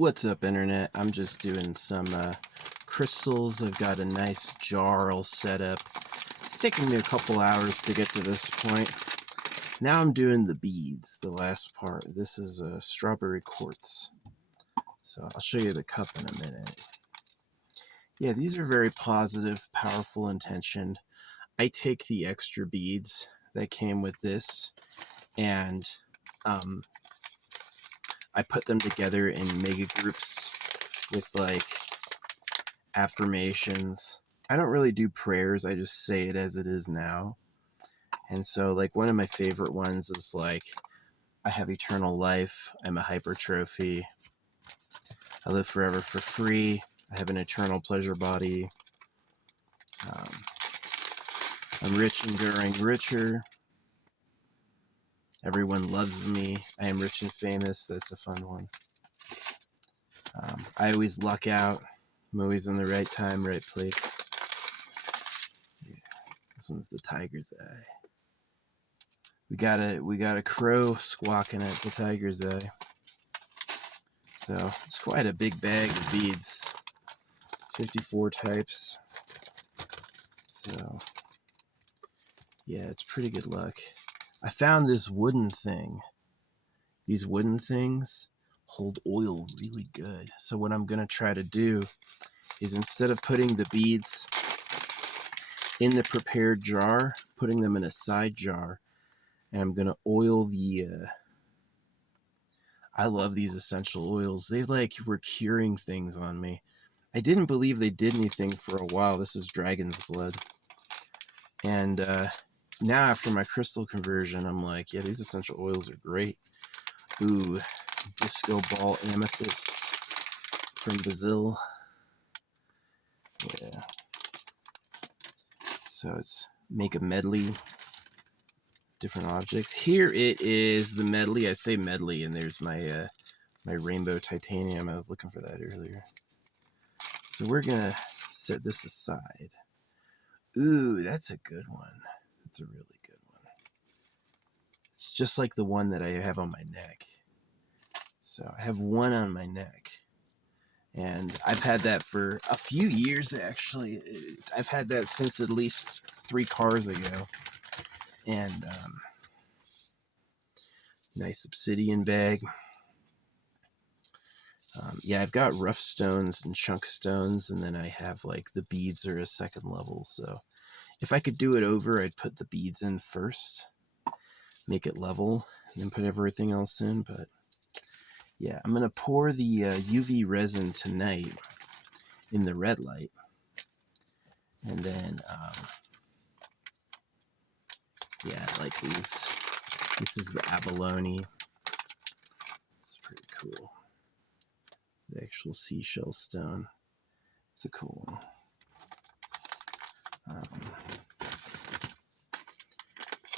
What's up, internet? I'm just doing some crystals. I've got a nice jar all set up. It's taking me a couple hours to get to this point. Now I'm doing the beads, the last part. This is a strawberry quartz. So I'll show you the cup in a minute. Yeah, these are very positive, powerful intentioned. I take the extra beads that came with this and I put them together in mega groups with like affirmations. I don't really do prayers, I just say it as it is now. And so like one of my favorite ones is like, I have eternal life, I'm a hypertrophy, I live forever for free, I have an eternal pleasure body, I'm rich and growing richer, everyone loves me, I am rich and famous. That's a fun one. I always luck out, I'm always in the right time, right place. Yeah, this one's the tiger's eye. We got a crow squawking at the tiger's eye. So it's quite a big bag of beads. 54 types. So yeah, it's pretty good luck. I found this wooden thing. These wooden things hold oil really good. So what I'm gonna try to do is, instead of putting the beads in the prepared jar, putting them in a side jar, and I'm gonna oil the I love these essential oils. They like were curing things on me. I didn't believe they did anything for a while. This is dragon's blood. And now after my crystal conversion, I'm like, yeah, these essential oils are great. Ooh, disco ball amethyst from Brazil. Yeah. So it's make a medley. Different objects. Here it is, the medley. I say medley, and there's my my rainbow titanium. I was looking for that earlier. So we're gonna set this aside. Ooh, that's a good one. That's a really good one. It's just like the one that I have on my neck. So I have one on my neck, and I've had that for a few years actually. I've had that since at least 3 cars ago. And nice obsidian bag. Yeah, I've got rough stones and chunk stones, and then I have like the beads are a second level. So if I could do it over, I'd put the beads in first, make it level, and then put everything else in. But yeah, I'm gonna pour the UV resin tonight in the red light, and then yeah, I like these. This is the abalone. It's pretty cool. The actual seashell stone. It's a cool one.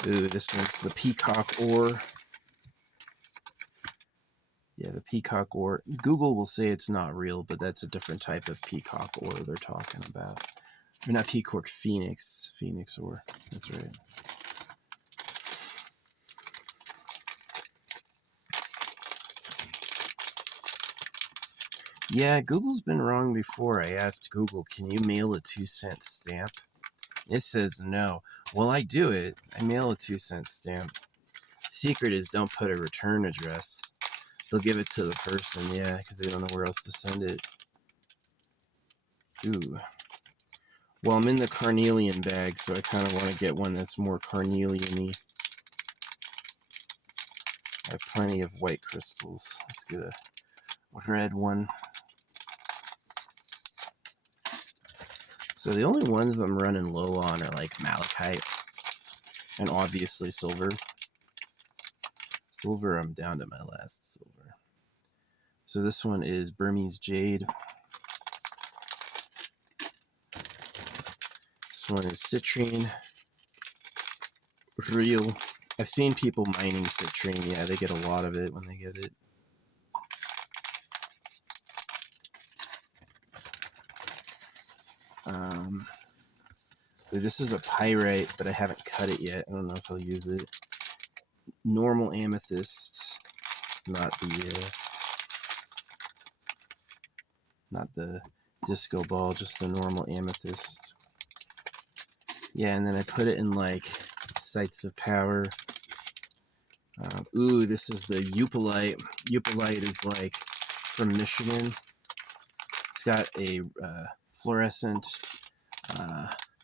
Ooh, this one's the peacock ore. Yeah, the peacock ore. Google will say it's not real, but that's a different type of peacock ore they're talking about. Or not peacock, phoenix. Phoenix ore. That's right. Yeah, Google's been wrong before. I asked Google, can you mail a 2-cent stamp? It says no. Well, I do it. I mail a 2-cent stamp. Secret is don't put a return address. They'll give it to the person, yeah, because they don't know where else to send it. Ooh. Well, I'm in the carnelian bag, so I kind of want to get one that's more carnelian-y. I have plenty of white crystals. Let's get a red one. So the only ones I'm running low on are like malachite and obviously silver. Silver, I'm down to my last silver. So this one is Burmese jade. This one is citrine. Real. I've seen people mining citrine. Yeah, they get a lot of it when they get it. This is a pyrite, but I haven't cut it yet. I don't know if I'll use it. Normal amethyst. It's not the not the disco ball, just the normal amethyst. Yeah, and then I put it in like sites of power. Ooh, this is the Eupolite. Eupolite is like from Michigan. It's got a fluorescent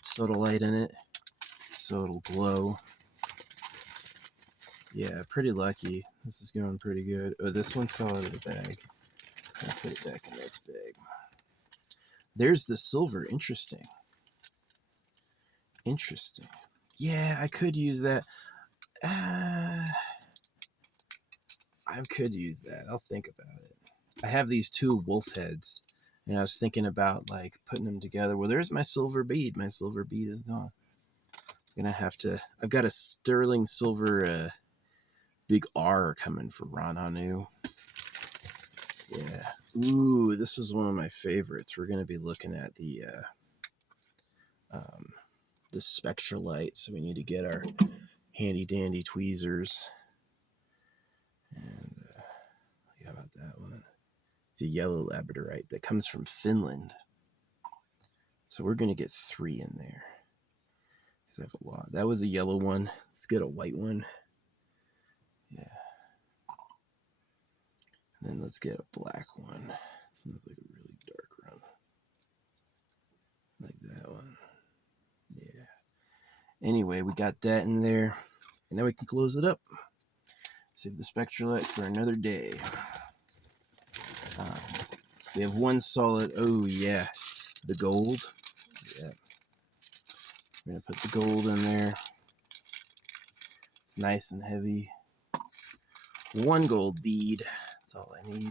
sodalite in it, so it'll glow. Yeah, pretty lucky. This is going pretty good. Oh, this one fell out of the bag. I'll put it back in its bag. There's the silver. Interesting. Interesting. Yeah, I could use that. I could use that. I'll think about it. I have these two wolf heads, and I was thinking about like putting them together. Well, there's my silver bead. My silver bead is gone. I'm gonna have to. I've got a sterling silver big R coming for Ron Anu. Yeah. Ooh, this was one of my favorites. We're gonna be looking at the spectralite, so we need to get our handy dandy tweezers. And how about that one? It's a yellow labradorite that comes from Finland. So we're going to get 3 in there, because I have a lot. That was a yellow one. Let's get a white one. Yeah. And then let's get a black one. This one's like a really dark one. Like that one. Yeah. Anyway, we got that in there. And now we can close it up. Save the spectralite for another day. We have one solid. Oh, yeah. The gold. Yeah. We're going to put the gold in there. It's nice and heavy. 1 gold bead. That's all I need.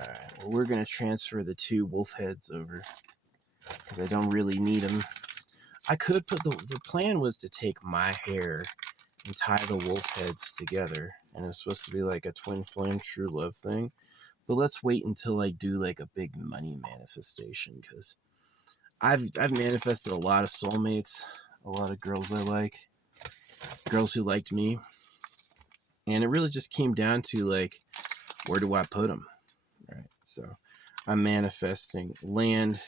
Alright, well, we're going to transfer the 2 wolf heads over, because I don't really need them. I could put the plan was to take my hair and tie the wolf heads together, and it was supposed to be like a twin flame true love thing. But let's wait until I do like a big money manifestation, because I've manifested a lot of soulmates, a lot of girls I like, girls who liked me, and it really just came down to like, where do I put them? Right. So I'm manifesting land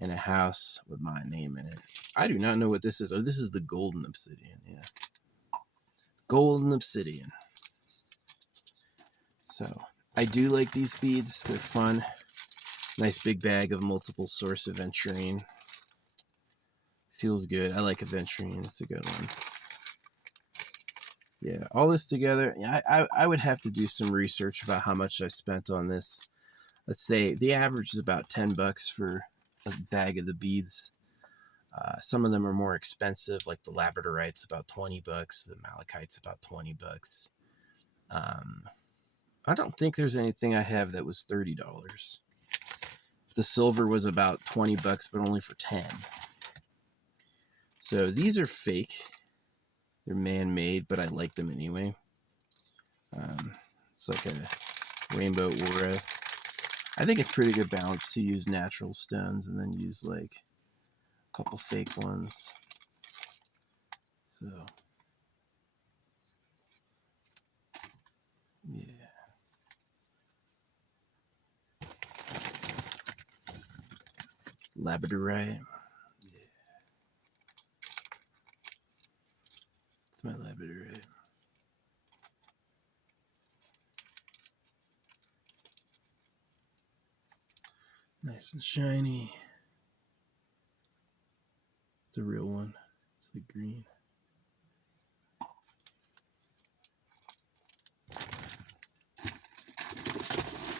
and a house with my name in it. I do not know what this is. Oh, this is the golden obsidian. Yeah. Golden obsidian. So I do like these beads. They're fun. Nice big bag of multiple source aventurine. Feels good. I like aventurine. It's a good one. Yeah, all this together, I would have to do some research about how much I spent on this. Let's say the average is about $10 for a bag of the beads. Some of them are more expensive, like the labradorite's about $20. The malachite's about $20. I don't think there's anything I have that was $30. The silver was about $20, but only for 10. So these are fake. They're man-made, but I like them anyway. It's like a rainbow aura. I think it's pretty good balance to use natural stones and then use like a couple fake ones. So, yeah. Labradorite. Yeah. It's my labradorite. Nice and shiny. It's a real one. It's like green.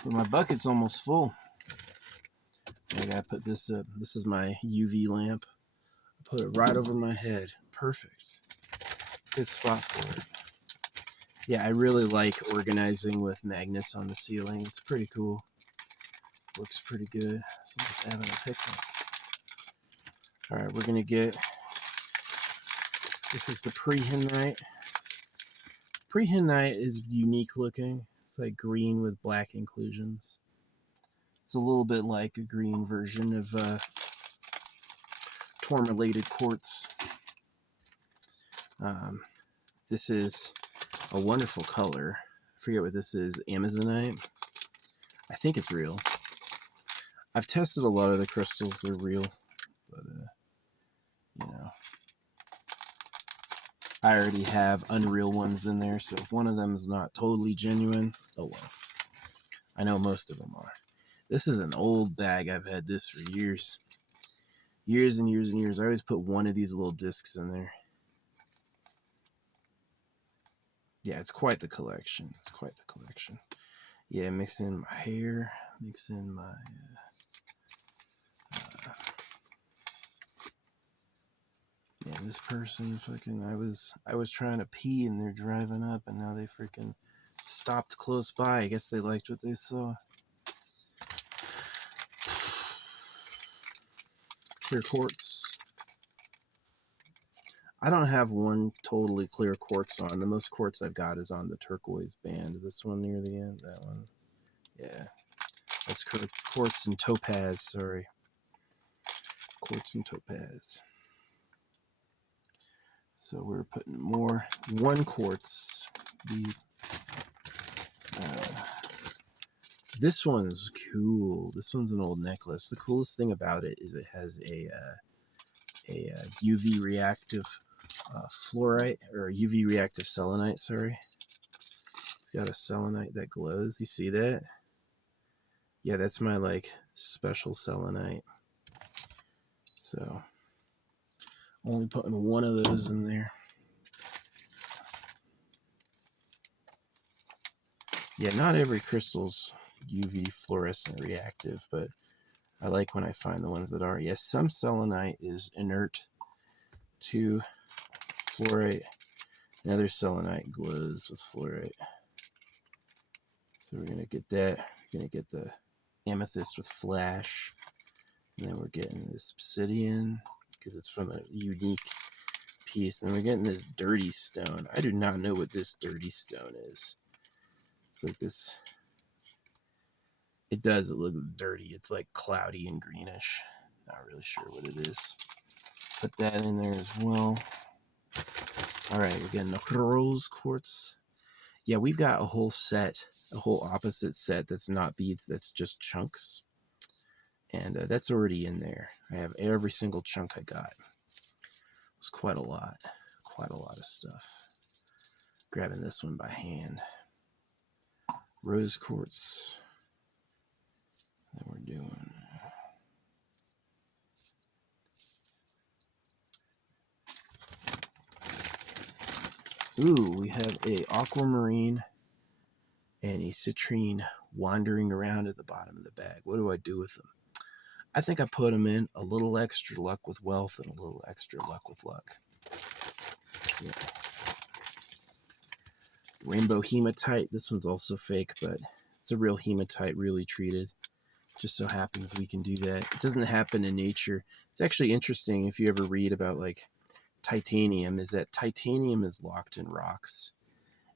But my bucket's almost full. I gotta put this up. This is my UV lamp. I put it right over my head. Perfect. Good spot for it. Yeah, I really like organizing with magnets on the ceiling. It's pretty cool. Looks pretty good. Someone's having a picnic. Alright, we're gonna get, this is the prehenite. Prehenite is unique looking. It's like green with black inclusions. It's a little bit like a green version of tourmalated quartz. This is a wonderful color. I forget what this is. Amazonite. I think it's real. I've tested a lot of the crystals; they're real, but you know, I already have unreal ones in there. So if one of them is not totally genuine, oh well. I know most of them are. This is an old bag. I've had this for years. Years and years and years. I always put one of these little discs in there. Yeah, it's quite the collection. It's quite the collection. Yeah, mix in my hair. Mix in my... yeah, this person fucking... I was trying to pee and they're driving up and now they freaking stopped close by. I guess they liked what they saw. Clear quartz. I don't have one totally clear quartz on. The most quartz I've got is on the turquoise band. This one near the end, that one. Yeah, that's quartz and topaz, sorry. Quartz and topaz. So we're putting more, one quartz. This one's cool. This one's an old necklace. The coolest thing about it is it has a UV reactive fluorite, or UV reactive selenite, sorry. It's got a selenite that glows. You see that? Yeah, that's my like special selenite. So only putting one of those in there. Yeah, not every crystal's UV fluorescent reactive, but I like when I find the ones that are. Yes, some selenite is inert to fluorite. Another selenite glows with fluorite. So we're going to get that. We're going to get the amethyst with flash. And then we're getting this obsidian, because it's from a unique piece. And we're getting this dirty stone. I do not know what this dirty stone is. It's like this. It does look dirty. It's like cloudy and greenish. Not really sure what it is. Put that in there as well. Alright, we're getting the rose quartz. Yeah, we've got a whole set, a whole opposite set that's not beads, that's just chunks. And that's already in there. I have every single chunk I got. It was quite a lot. Quite a lot of stuff. Grabbing this one by hand. Rose quartz. Then we're doing... ooh, we have a aquamarine and a citrine wandering around at the bottom of the bag. What do I do with them? I think I put them in a little extra luck with wealth and a little extra luck with luck. Yeah. Rainbow hematite. This one's also fake, but it's a real hematite, really treated. Just so happens we can do that. It doesn't happen in nature. It's actually interesting if you ever read about like titanium, is that titanium is locked in rocks.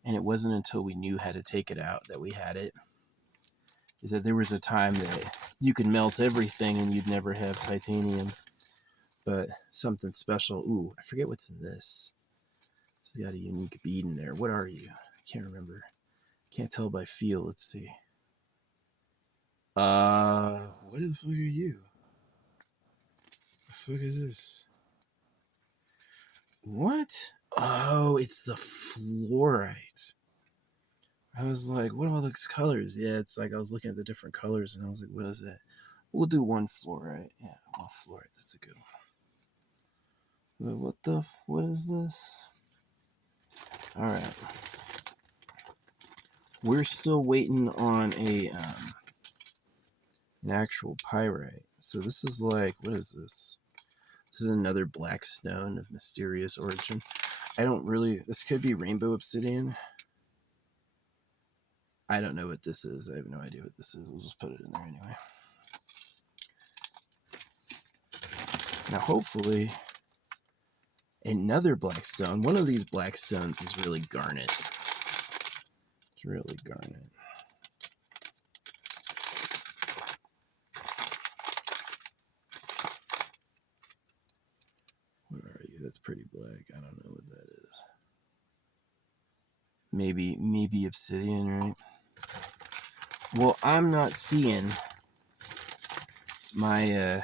And it wasn't until we knew how to take it out that we had it. Is that there was a time that you could melt everything and you'd never have titanium. But something special. Ooh, I forget what's in this. This has got a unique bead in there. What are you? I can't remember. Can't tell by feel. Let's see. What the fuck are you? The fuck is this? What? Oh, it's the fluorite. I was like, what are all those colors? Yeah, it's like I was looking at the different colors and I was like, what is that? We'll do one fluorite. Yeah, one fluorite. That's a good one. What is this? All right. We're still waiting on an actual pyrite. So this is like, what is this? This is another black stone of mysterious origin. I don't really, this could be rainbow obsidian. I don't know what this is. I have no idea what this is. We'll just put it in there anyway. Now hopefully, another black stone. One of these black stones is really garnet. It's really garnet. Where are you? That's pretty black. I don't know what that is. Maybe obsidian, right? Well, I'm not seeing my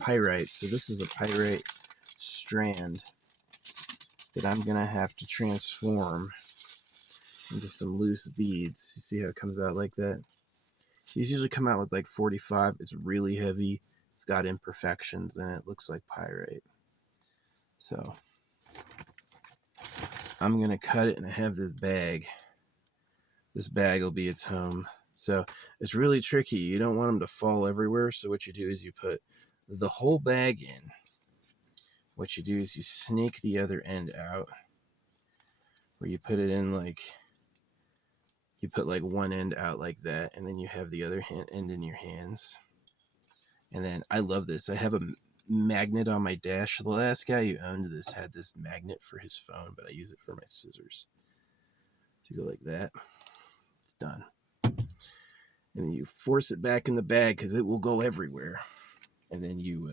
pyrite, so this is a pyrite strand that I'm gonna have to transform into some loose beads. You see how it comes out like that? These usually come out with like 45. It's really heavy. It's got imperfections and it looks like pyrite. So I'm gonna cut it, and I have this bag. This bag will be its home. So it's really tricky. You don't want them to fall everywhere. So what you do is you put the whole bag in. What you do is you snake the other end out, where you put it in like, you put like one end out like that, and then you have the other end in your hands. And then I love this. I have a magnet on my dash. The last guy who owned this had this magnet for his phone, but I use it for my scissors. To go like that. It's done. And then you force it back in the bag because it will go everywhere. And then you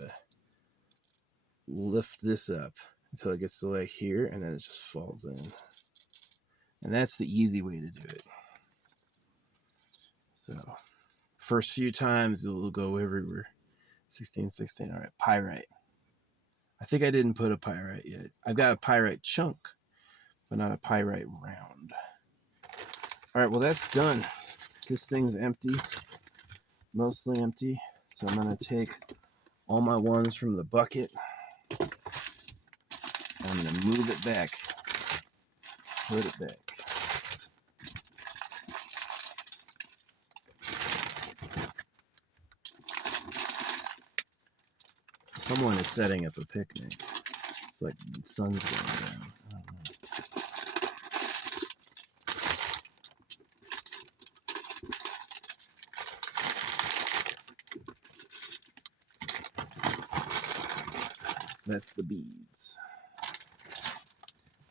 lift this up until it gets to like here, and then it just falls in. And that's the easy way to do it. So first few times it will go everywhere. 16, 16. All right, pyrite. I think I didn't put a pyrite yet. I've got a pyrite chunk, but not a pyrite round. All right, well, that's done. This thing's empty, mostly empty. So I'm going to take all my ones from the bucket, and I'm going to move it back, put it back. Someone is setting up a picnic. It's like the sun's going down. I don't know. That's the beads.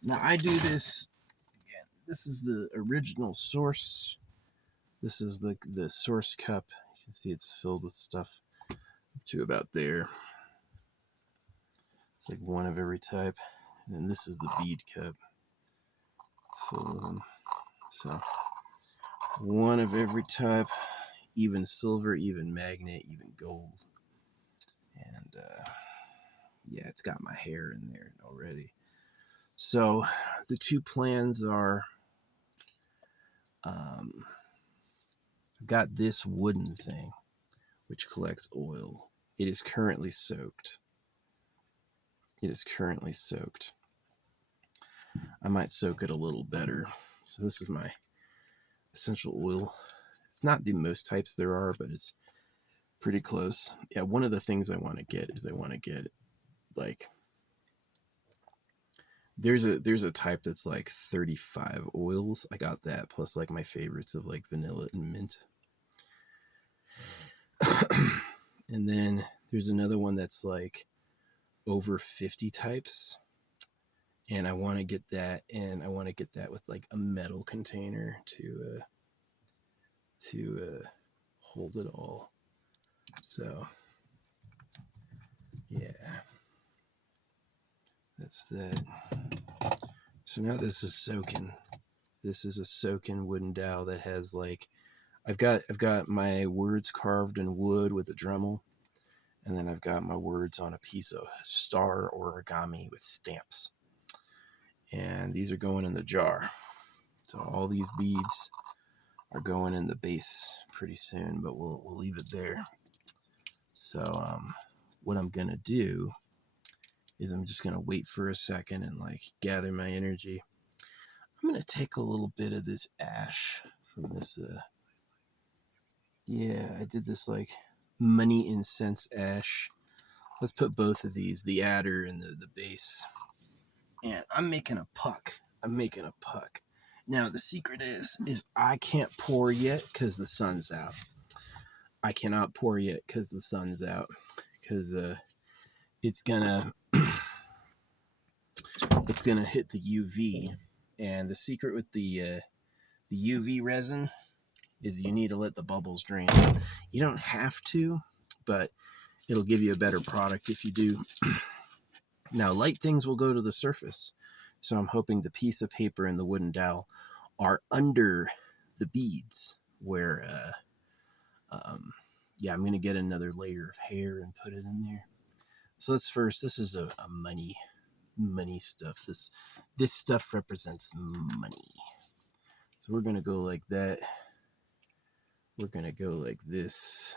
Now I do this, again, this is the original source. This is the source cup. You can see it's filled with stuff up to about there. It's like one of every type. And then this is the bead cup. Full of them. So one of every type, even silver, even magnet, even gold. And yeah, it's got my hair in there already. So the two plans are, I've got this wooden thing which collects oil. It is currently soaked. It is currently soaked. I might soak it a little better. So this is my essential oil. It's not the most types there are, but it's pretty close. Yeah, one of the things I want to get is I want to get like, there's a type that's like 35 oils. I got that plus like my favorites of like vanilla and mint. And then there's another one that's like over 50 types. And I want to get that, and I want to get that with like a metal container to hold it all. So yeah, that's that. So now this is soaking. This is a soaking wooden dowel that has like, I've got my words carved in wood with a Dremel, and then I've got my words on a piece of star origami with stamps. And these are going in the jar. So all these beads are going in the base pretty soon, but we'll leave it there. So what I'm gonna do is I'm just gonna wait for a second and like gather my energy. I'm gonna take a little bit of this ash from this. Yeah, I did this like money incense ash. Let's put both of these, the adder and the base. And I'm making a puck. I'm making a puck. Now the secret is I can't pour yet because the sun's out. I cannot pour yet because the sun's out, because it's gonna hit the UV. And the secret with the UV resin is you need to let the bubbles drain. You don't have to, but it'll give you a better product if you do. Now, light things will go to the surface, so I'm hoping the piece of paper and the wooden dowel are under the beads, where yeah, I'm going to get another layer of hair and put it in there. So let's first, this is a money stuff. This stuff represents money. So we're going to go like that. We're going to go like this.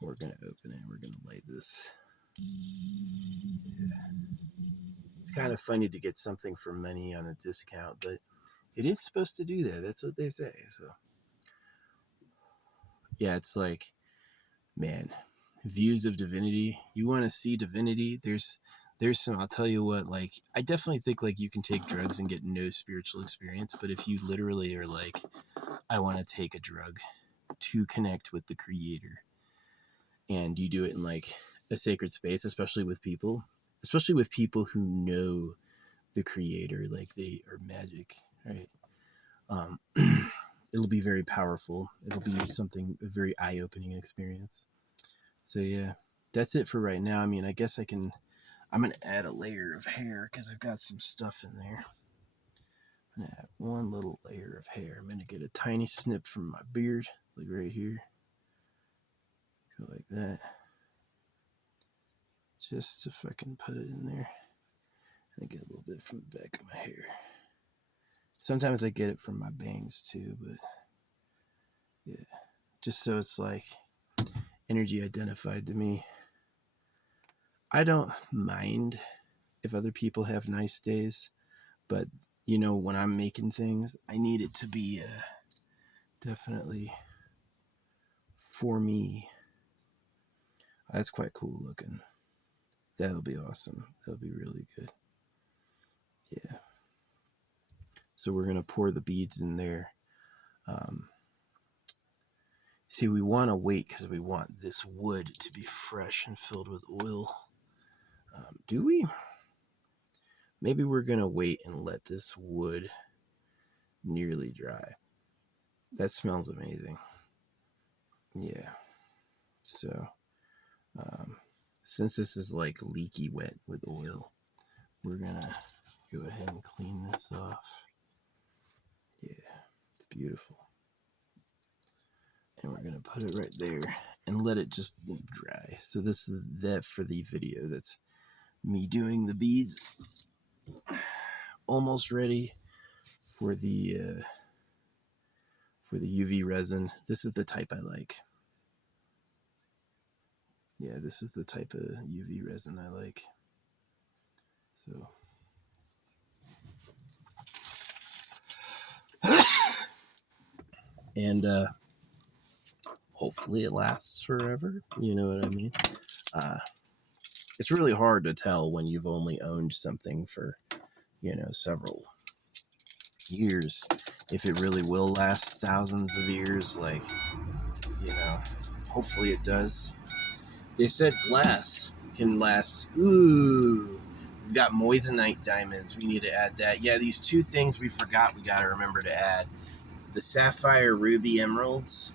We're going to open it. We're going to light this. Yeah. It's kind of funny to get something for money on a discount, but it is supposed to do that. That's what they say. So yeah, it's like, man, views of divinity. You want to see divinity? There's some, I'll tell you what, like, I definitely think like you can take drugs and get no spiritual experience, but if you literally are like, I want to take a drug to connect with the creator, and you do it in like a sacred space, especially with people who know the creator, like they are magic, right? It'll be very powerful. It'll be something, a very eye-opening experience. So yeah, that's it for right now. I mean, I guess I'm going to add a layer of hair because I've got some stuff in there. I'm going to add one little layer of hair. I'm going to get a tiny snip from my beard, like right here. Go like that. Just if I can put it in there. I get a little bit from the back of my hair. Sometimes I get it from my bangs too, but yeah. Just so it's like energy identified to me. I don't mind if other people have nice days, but you know, when I'm making things, I need it to be definitely for me. That's quite cool looking. That'll be awesome. That'll be really good. Yeah. So we're gonna pour the beads in there. See, we want to wait because we want this wood to be fresh and filled with oil. Do we? Maybe we're gonna wait and let this wood nearly dry. That smells amazing. Yeah. So, since this is like leaky wet with oil, we're gonna go ahead and clean this off. Yeah, it's beautiful. And we're gonna put it right there and let it just dry. So this is that for the video. That's me doing the beads. Almost ready for the UV resin. This is the type I like. Yeah, this is the type of UV resin I like. So and hopefully it lasts forever. You know what I mean? It's really hard to tell when you've only owned something for, you know, several years, if it really will last thousands of years. Like, you know, hopefully it does. They said glass can last. Ooh, we've got moissanite diamonds. We need to add that. Yeah, these two things we forgot we got to remember to add. The sapphire ruby emeralds,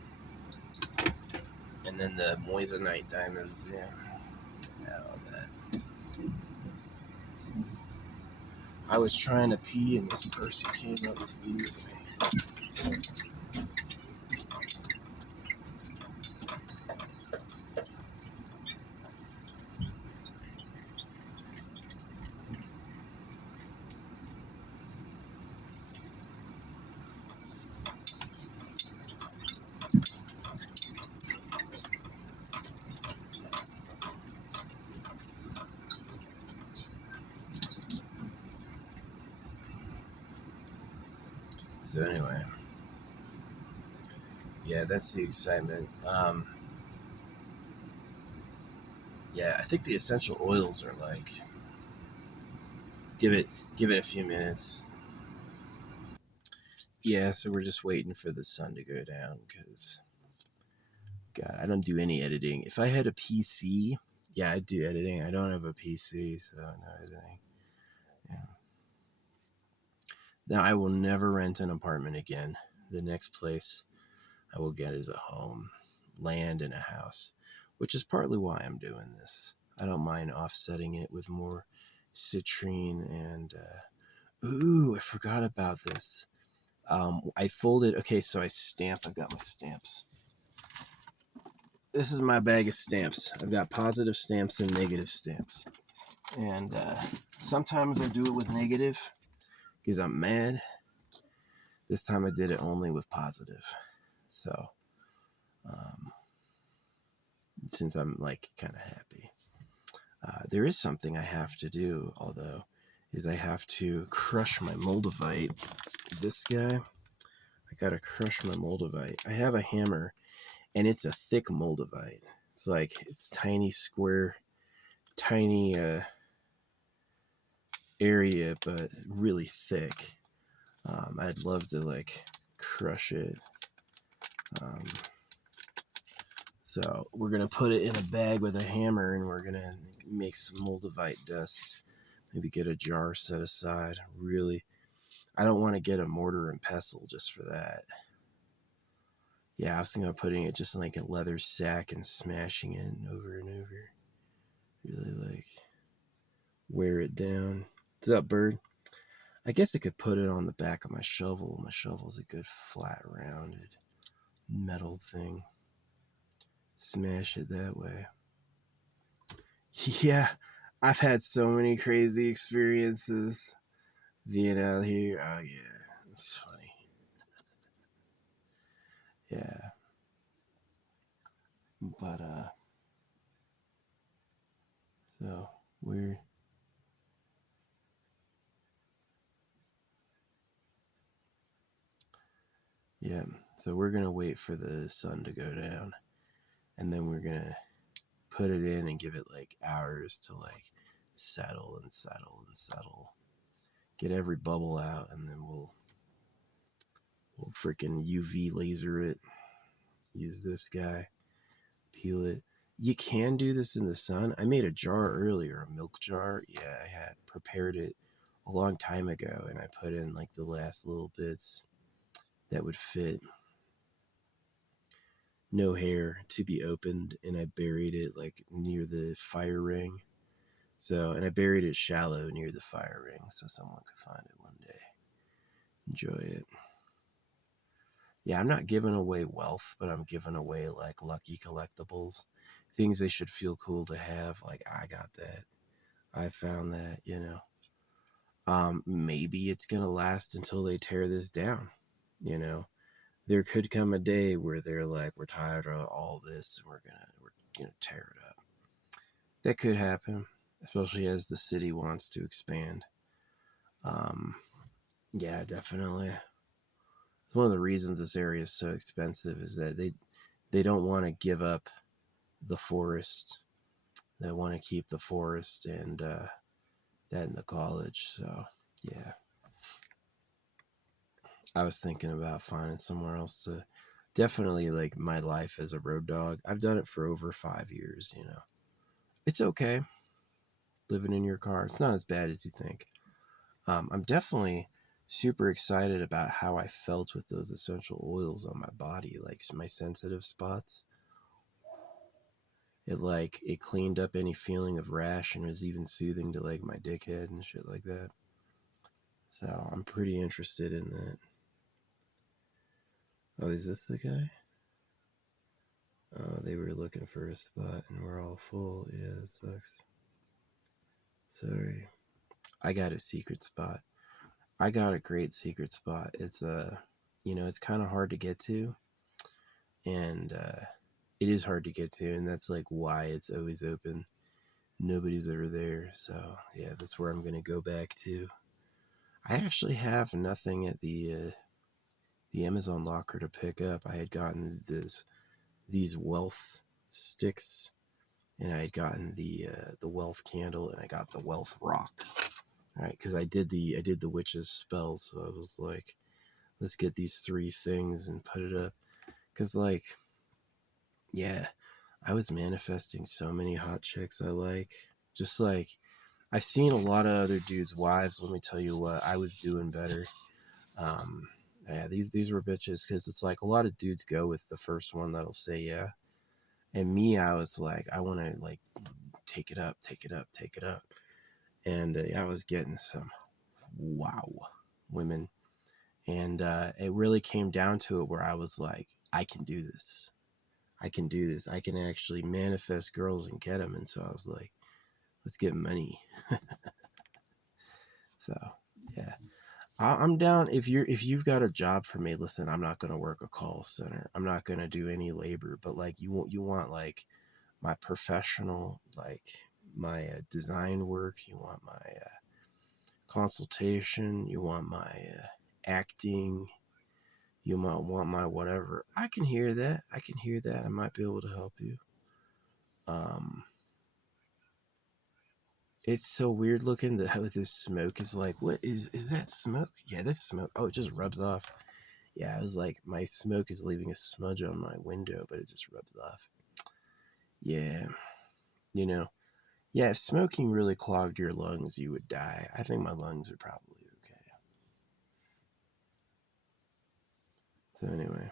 and then the moissanite diamonds. Yeah, all that. I was trying to pee, and this person came up to me with me. So anyway, yeah, that's the excitement. Yeah, I think the essential oils are like, let's give it a few minutes. Yeah, so we're just waiting for the sun to go down because, God, I don't do any editing. If I had a PC, yeah, I'd do editing. I don't have a PC, so no editing. Yeah. Now, I will never rent an apartment again. The next place I will get is a home, land, and a house, which is partly why I'm doing this. I don't mind offsetting it with more citrine and, ooh, I forgot about this. I folded, okay, so I stamp, I've got my stamps. this is my bag of stamps. I've got positive stamps and negative stamps. And sometimes I do it with negative because I'm mad. This time I did it only with positive. So, since I'm like kind of happy. There is something I have to do, although, is I have to crush my moldavite. This guy, I gotta crush my moldavite. I have a hammer, and it's a thick moldavite. It's like, it's tiny square, tiny area, but really thick. I'd love to like crush it. So we're gonna put it in a bag with a hammer, and we're gonna make some moldavite dust. Maybe get a jar set aside. Really, I don't want to get a mortar and pestle just for that. Yeah, I was thinking of putting it just in like a leather sack and smashing it over and over. Really like wear it down. What's up, bird? I guess I could put it on the back of my shovel. My shovel's a good flat rounded metal thing. Smash it that way. Yeah, I've had so many crazy experiences being out here. Oh yeah, it's funny. Yeah, but so we're yeah, so we're gonna wait for the sun to go down, and then we're gonna put it in and give it like hours to like settle and settle and settle. Get every bubble out, and then we'll freaking UV laser it. Use this guy, peel it. You can do this in the sun. I made a jar earlier, a milk jar. Yeah, I had prepared it a long time ago, and I put in like the last little bits that would fit. No hair to be opened, and I buried it like near the fire ring. So, and I buried it shallow near the fire ring so someone could find it one day. Enjoy it. Yeah, I'm not giving away wealth, but I'm giving away like lucky collectibles. Things they should feel cool to have. Like, I got that. I found that, you know. Maybe it's gonna last until they tear this down, you know. There could come a day where they're like, we're tired of all this and we're gonna tear it up. That could happen, especially as the city wants to expand. Yeah, definitely. It's one of the reasons this area is so expensive is that they don't want to give up the forest. They want to keep the forest and that in the college. So yeah, I was thinking about finding somewhere else to definitely like my life as a road dog. I've done it for over 5 years, you know. It's okay living in your car. It's not as bad as you think. I'm definitely super excited about how I felt with those essential oils on my body, like my sensitive spots. It cleaned up any feeling of rash and was even soothing to like my dickhead and shit like that. So I'm pretty interested in that. Oh, is this the guy? Oh, they were looking for a spot and we're all full. Yeah, that sucks. Sorry. I got a secret spot. I got a great secret spot. It's it's kind of hard to get to, and it is hard to get to, and that's like why it's always open. Nobody's ever there, so yeah, that's where I'm gonna go back to. I actually have nothing at the Amazon locker to pick up. I had gotten these wealth sticks, and I had gotten the wealth candle, and I got the wealth rock. All right, because I did the witch's spell, so I was like, let's get these 3 things and put it up. Because like, yeah, I was manifesting so many hot chicks I like. Just like, I've seen a lot of other dudes' wives. Let me tell you what, I was doing better. Yeah, these were bitches, because it's like a lot of dudes go with the first one that'll say yeah. And me, I was like, I want to like take it up, take it up, take it up. And I was getting some wow women. And it really came down to it where I was like, I can do this. I can do this. I can actually manifest girls and get them. And so I was like, let's get money. So yeah, I'm down. If you've got a job for me, listen, I'm not gonna work a call center. I'm not gonna do any labor. But like you want like my professional, like my design work. You want my consultation. You want my acting. You might want my whatever. I can hear that. I can hear that. I might be able to help you. It's so weird looking that how this smoke is like, what is that smoke? Yeah, that's smoke. Oh, it just rubs off. Yeah, it was like my smoke is leaving a smudge on my window, but it just rubs off. Yeah, you know, yeah, if smoking really clogged your lungs, you would die. I think my lungs are probably okay. So anyway,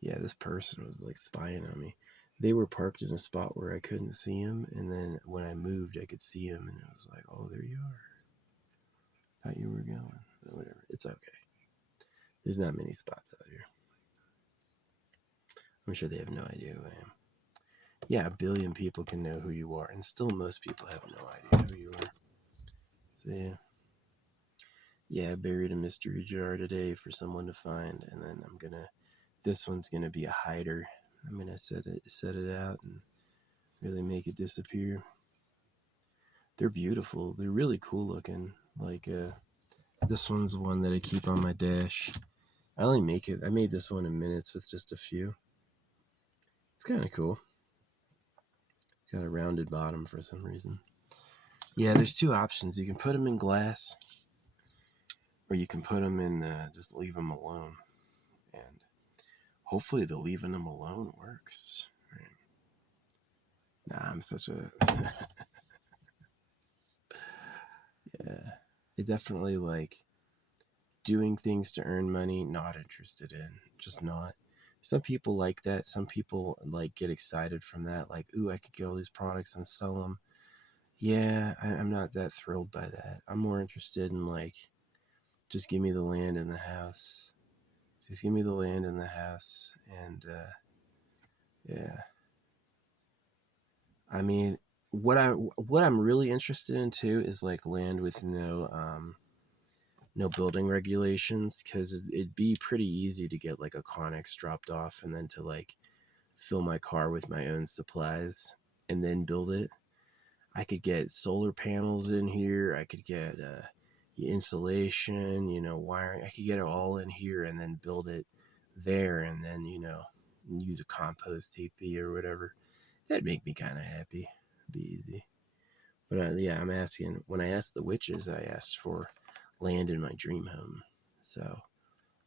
yeah, this person was like spying on me. They were parked in a spot where I couldn't see him, and then when I moved, I could see him, and it was like, oh, there you are. Thought you were going. But whatever. It's okay. There's not many spots out here. I'm sure they have no idea who I am. Yeah, a billion people can know who you are, and still most people have no idea who you are. So yeah. Yeah, I buried a mystery jar today for someone to find, and then this one's gonna be a hider. I'm gonna set it out and really make it disappear. They're beautiful. They're really cool looking. Like this one's one that I keep on my dash. I made this one in minutes with just a few. It's kind of cool. Got a rounded bottom for some reason. Yeah, there's two options. You can put them in glass, or you can put them in, just leave them alone. And hopefully the leaving them alone works. Right? Nah, I'm such a... yeah. It definitely, like, doing things to earn money, not interested in. Just not. Some people like that. Some people, like, get excited from that. Like, ooh, I could get all these products and sell them. Yeah, I'm not that thrilled by that. I'm more interested in, like, just give me the land and the house. Just give me the land and the house. And, yeah. I mean, what I'm really interested in too is like land with no building regulations, because it'd be pretty easy to get like a Connex dropped off and then to like fill my car with my own supplies and then build it. I could get solar panels in here. I could get insulation, wiring. I could get it all in here and then build it there, and then use a compost TP or whatever. That'd make me kind of happy. It'd be easy. But yeah, I'm asking. When I asked the witches, I asked for land in my dream home. So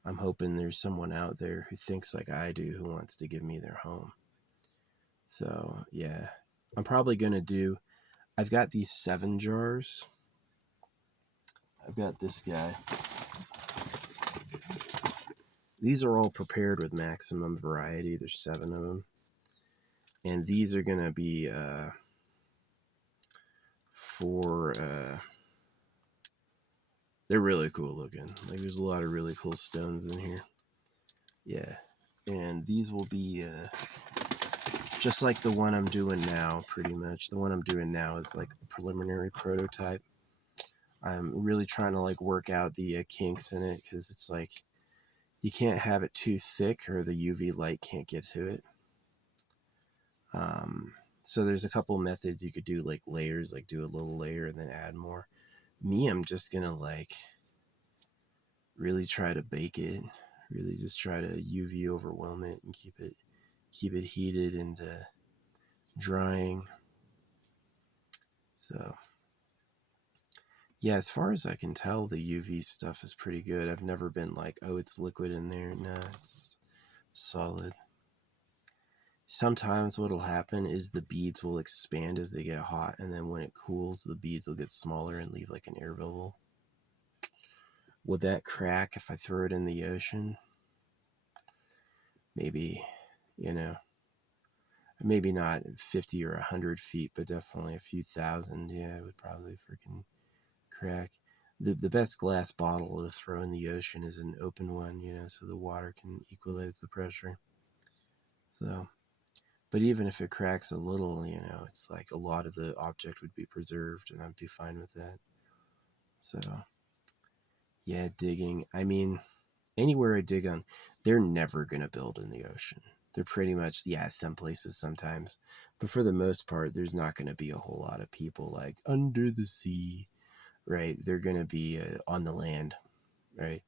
I'm hoping there's someone out there who thinks like I do, who wants to give me their home. So yeah, I'm probably gonna do. I've got these 7 jars. I've got this guy. These are all prepared with maximum variety. There's 7 of them. And these are gonna be for they're really cool looking. Like there's a lot of really cool stones in here. Yeah. And these will be just like the one I'm doing now, pretty much. The one I'm doing now is like a preliminary prototype. I'm really trying to like work out the kinks in it, because it's like you can't have it too thick or the UV light can't get to it. So there's a couple methods you could do, like layers, like do a little layer and then add more. Me, I'm just gonna like really try to bake it, really just try to UV overwhelm it and keep it heated and drying. So yeah, as far as I can tell, the UV stuff is pretty good. I've never been like, oh, it's liquid in there. No, it's solid. Sometimes what'll happen is the beads will expand as they get hot, and then when it cools, the beads will get smaller and leave like an air bubble. Would that crack if I throw it in the ocean? Maybe, maybe not 50 or 100 feet, but definitely a few thousand. Yeah, it would probably freaking crack. The best glass bottle to throw in the ocean is an open one, so the water can equalize the pressure. So But even if it cracks a little, it's like a lot of the object would be preserved, and I'd be fine with that. So, yeah, digging. I mean, anywhere I dig on, they're never going to build in the ocean. They're pretty much, yeah, some places sometimes. But for the most part, there's not going to be a whole lot of people like under the sea, right? They're going to be on the land, right?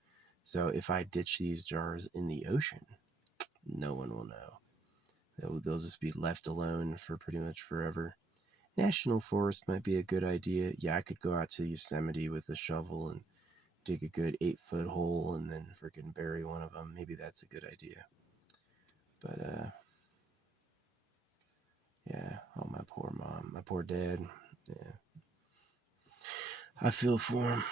So if I ditch these jars in the ocean, no one will know. They'll just be left alone for pretty much forever. National forest might be a good idea. Yeah, I could go out to Yosemite with a shovel and dig a good 8-foot hole and then freaking bury one of them. Maybe that's a good idea. But, yeah. Oh, my poor mom. My poor dad. Yeah. I feel for him.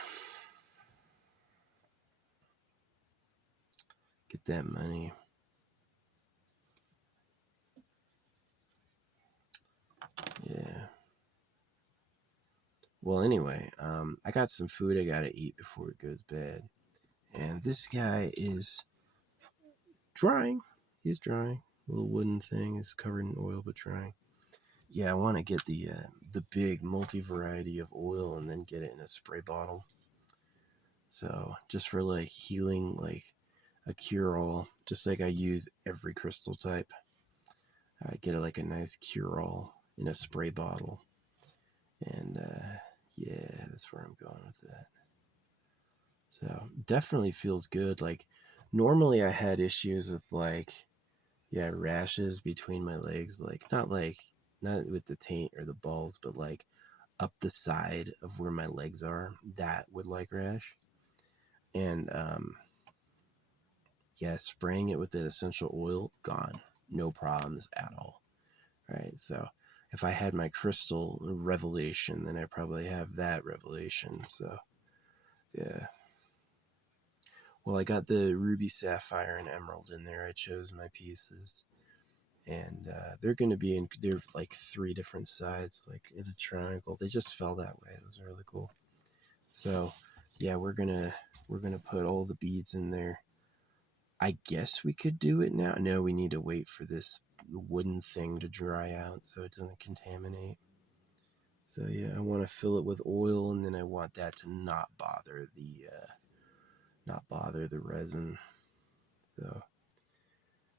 Get that money. Yeah. Well, anyway, I got some food I gotta eat before it goes bad. And this guy is drying. He's drying. The little wooden thing is covered in oil but drying. Yeah, I want to get the big multi-variety of oil and then get it in a spray bottle. So just for like healing, like a cure-all, just like I use every crystal type. I get like a nice cure-all in a spray bottle. And yeah, that's where I'm going with that. So definitely feels good. Like normally I had issues with like, yeah, rashes between my legs, not with the taint or the balls, but like up the side of where my legs are, that would like rash. And yeah, spraying it with that essential oil, gone. No problems at all. Right. So if I had my crystal revelation, then I probably have that revelation. So yeah. Well, I got the ruby, sapphire, and emerald in there. I chose my pieces. And they're going to be they're like 3 different sides, like in a triangle. They just fell that way. It was really cool. So yeah, we're gonna put all the beads in there. I guess we could do it now. No, we need to wait for this wooden thing to dry out so it doesn't contaminate. So yeah, I want to fill it with oil, and then I want that to not bother the resin. So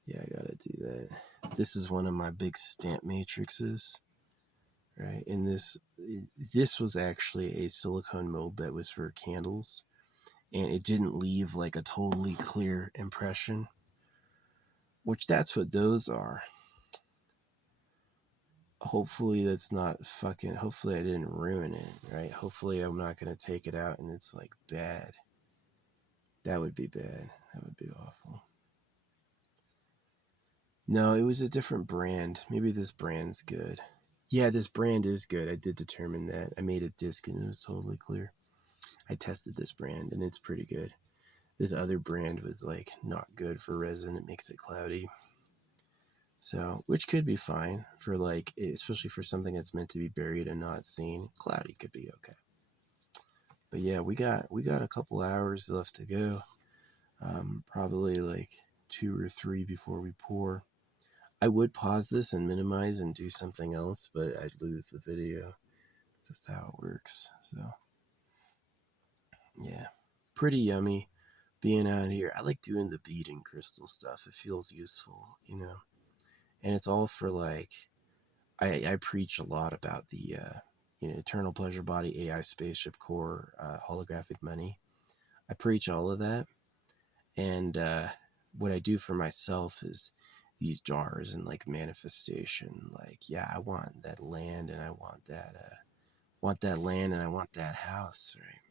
yeah, I gotta do that. This is one of my big stamp matrices, right? And this was actually a silicone mold that was for candles, and it didn't leave like a totally clear impression, which that's what those are. Hopefully that's not fucking, hopefully I didn't ruin it, right? Hopefully I'm not going to take it out and it's like bad. That would be bad. That would be awful. No, it was a different brand. Maybe this brand's good. Yeah, this brand is good. I did determine that. I made a disc and it was totally clear. I tested this brand and it's pretty good. This other brand was like not good for resin. It makes it cloudy. So, which could be fine for like, especially for something that's meant to be buried and not seen. Cloudy could be okay. But yeah, we got a couple hours left to go. Probably like 2 or 3 before we pour. I would pause this and minimize and do something else, but I'd lose the video. That's just how it works. So yeah, pretty yummy being out here. I like doing the beading crystal stuff. It feels useful, and it's all for like, I preach a lot about the eternal pleasure body, AI spaceship core, holographic money. I preach all of that. And what I do for myself is these jars and like manifestation. Like, yeah, I want that land, and I want that land, and I want that house. Right?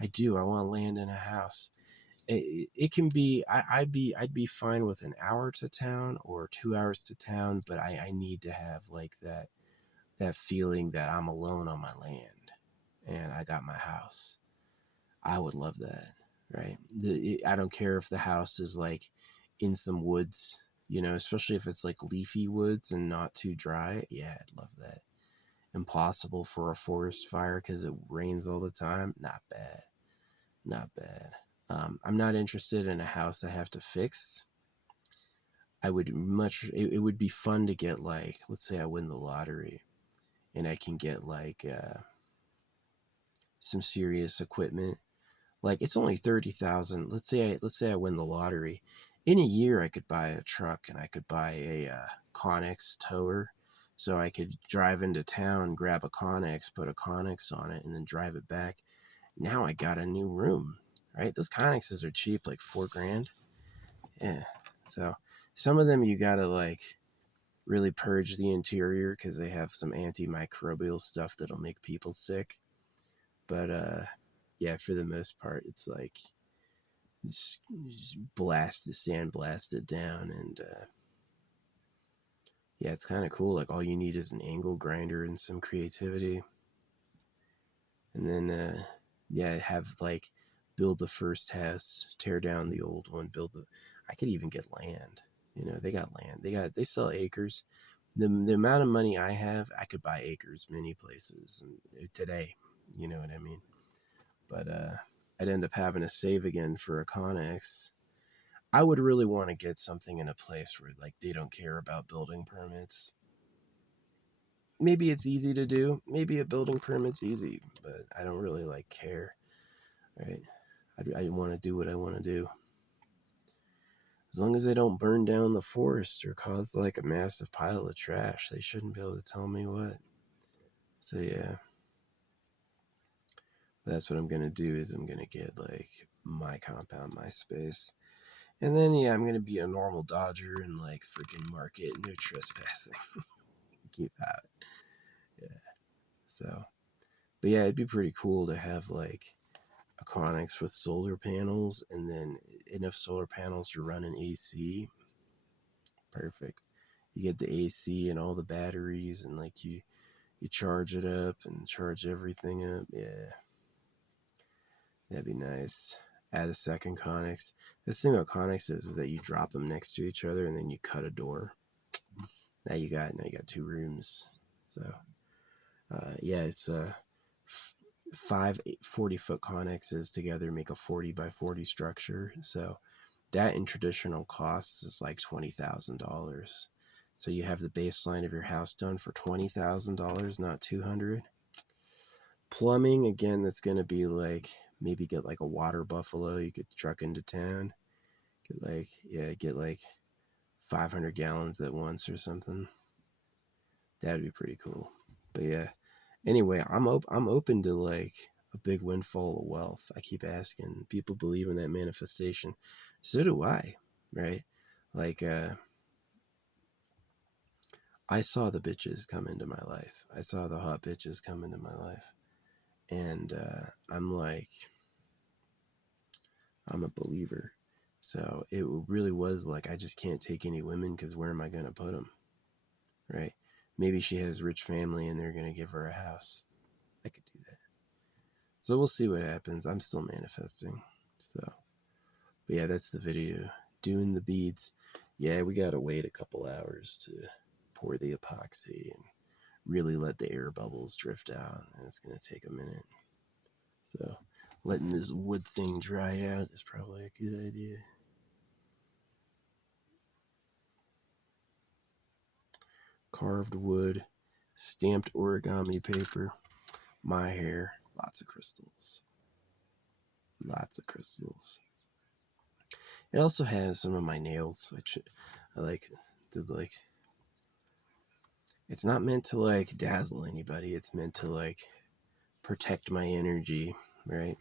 I do. I want land and a house. It can be. I'd be fine with an hour to town or 2 hours to town, but I need to have like that feeling that I'm alone on my land and I got my house. I would love that, right? I don't care if the house is like in some woods, especially if it's like leafy woods and not too dry. Yeah, I'd love that. Impossible for a forest fire because it rains all the time. Not bad. Not bad. I'm not interested in a house I have to fix. I would it would be fun to get, like, let's say I win the lottery and I can get like some serious equipment. Like, it's only 30,000. Let's say I win the lottery. In a year I could buy a truck and I could buy a Connex tower. So I could drive into town, grab a Connex, put a Connex on it, and then drive it back. Now I got a new room, right? Those Connexes are cheap, like $4,000. Yeah. So some of them you gotta like really purge the interior because they have some antimicrobial stuff that'll make people sick. But yeah, for the most part, it's like just sandblast it down, and yeah, it's kind of cool. Like, all you need is an angle grinder and some creativity, and then yeah, have like build the first house, tear down the old one, build the. I could even get land. You know, they got land. They sell acres. The amount of money I have, I could buy acres many places today. You know what I mean? But I'd end up having to save again for a Connex. I would really want to get something in a place where, like, they don't care about building permits. Maybe it's easy to do. Maybe a building permit's easy, but I don't really like care, right? I want to do what I want to do. As long as they don't burn down the forest or cause like a massive pile of trash, they shouldn't be able to tell me what. So yeah, that's what I'm gonna do. Is I'm gonna get like my compound, my space. And then, yeah, I'm going to be a normal Dodger and, like, freaking market, no trespassing. Keep that. Yeah. So, but yeah, it'd be pretty cool to have, like, a Connex with solar panels and then enough solar panels to run an AC. Perfect. You get the AC and all the batteries, and, like, you charge it up and charge everything up. Yeah. That'd be nice. Add a second Connex. This thing about Connexes is that you drop them next to each other and then you cut a door. Now you got 2 rooms. So yeah, it's 5 40-foot Connexes together make a 40 by 40 structure. So that in traditional costs is like $20,000. So you have the baseline of your house done for $20,000, not $200,000. Plumbing, again, that's gonna be like, maybe get like a water buffalo you could truck into town. Get like 500 gallons at once or something. That'd be pretty cool. But yeah, anyway, I'm open to like a big windfall of wealth. I keep asking. People believe in that manifestation. So do I, right? Like, I saw the bitches come into my life. I saw the hot bitches come into my life. And I'm like, I'm a believer. So it really was like, I just can't take any women because where am I going to put them? Right? Maybe she has a rich family and they're going to give her a house. I could do that. So we'll see what happens. I'm still manifesting. So, but yeah, that's the video. Doing the beads. Yeah, we got to wait a couple hours to pour the epoxy and really let the air bubbles drift out. And it's going to take a minute. So letting this wood thing dry out is probably a good idea. Carved wood, stamped origami paper, my hair, lots of crystals. Lots of crystals. It also has some of my nails, which I like to like. It's not meant to like dazzle anybody. It's meant to like protect my energy, right?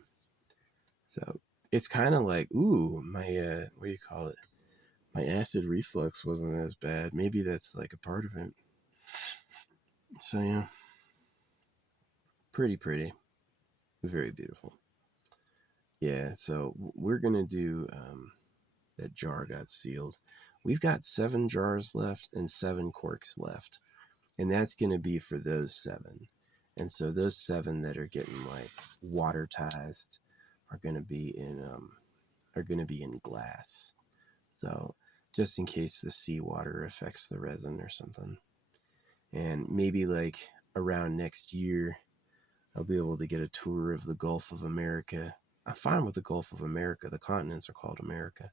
So it's kind of like, ooh, my what do you call it? My acid reflux wasn't as bad. Maybe that's like a part of it. So yeah, pretty, very beautiful. Yeah. So we're gonna do. That jar got sealed. We've got 7 jars left and 7 corks left, and that's gonna be for those 7. And so those 7 that are getting like watertized are gonna be in glass. So just in case the seawater affects the resin or something. And maybe like around next year, I'll be able to get a tour of the Gulf of America. I'm fine with the Gulf of America. The continents are called America.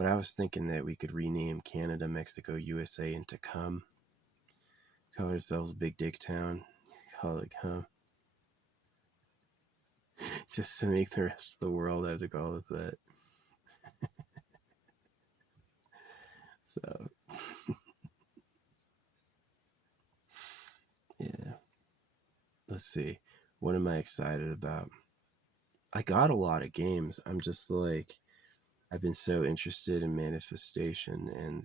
But I was thinking that we could rename Canada, Mexico, USA into Cum. Call ourselves Big Dick Town. Call it Cum. Just to make the rest of the world have to call us that. So, yeah. Let's see. What am I excited about? I got a lot of games. I'm just like, I've been so interested in manifestation and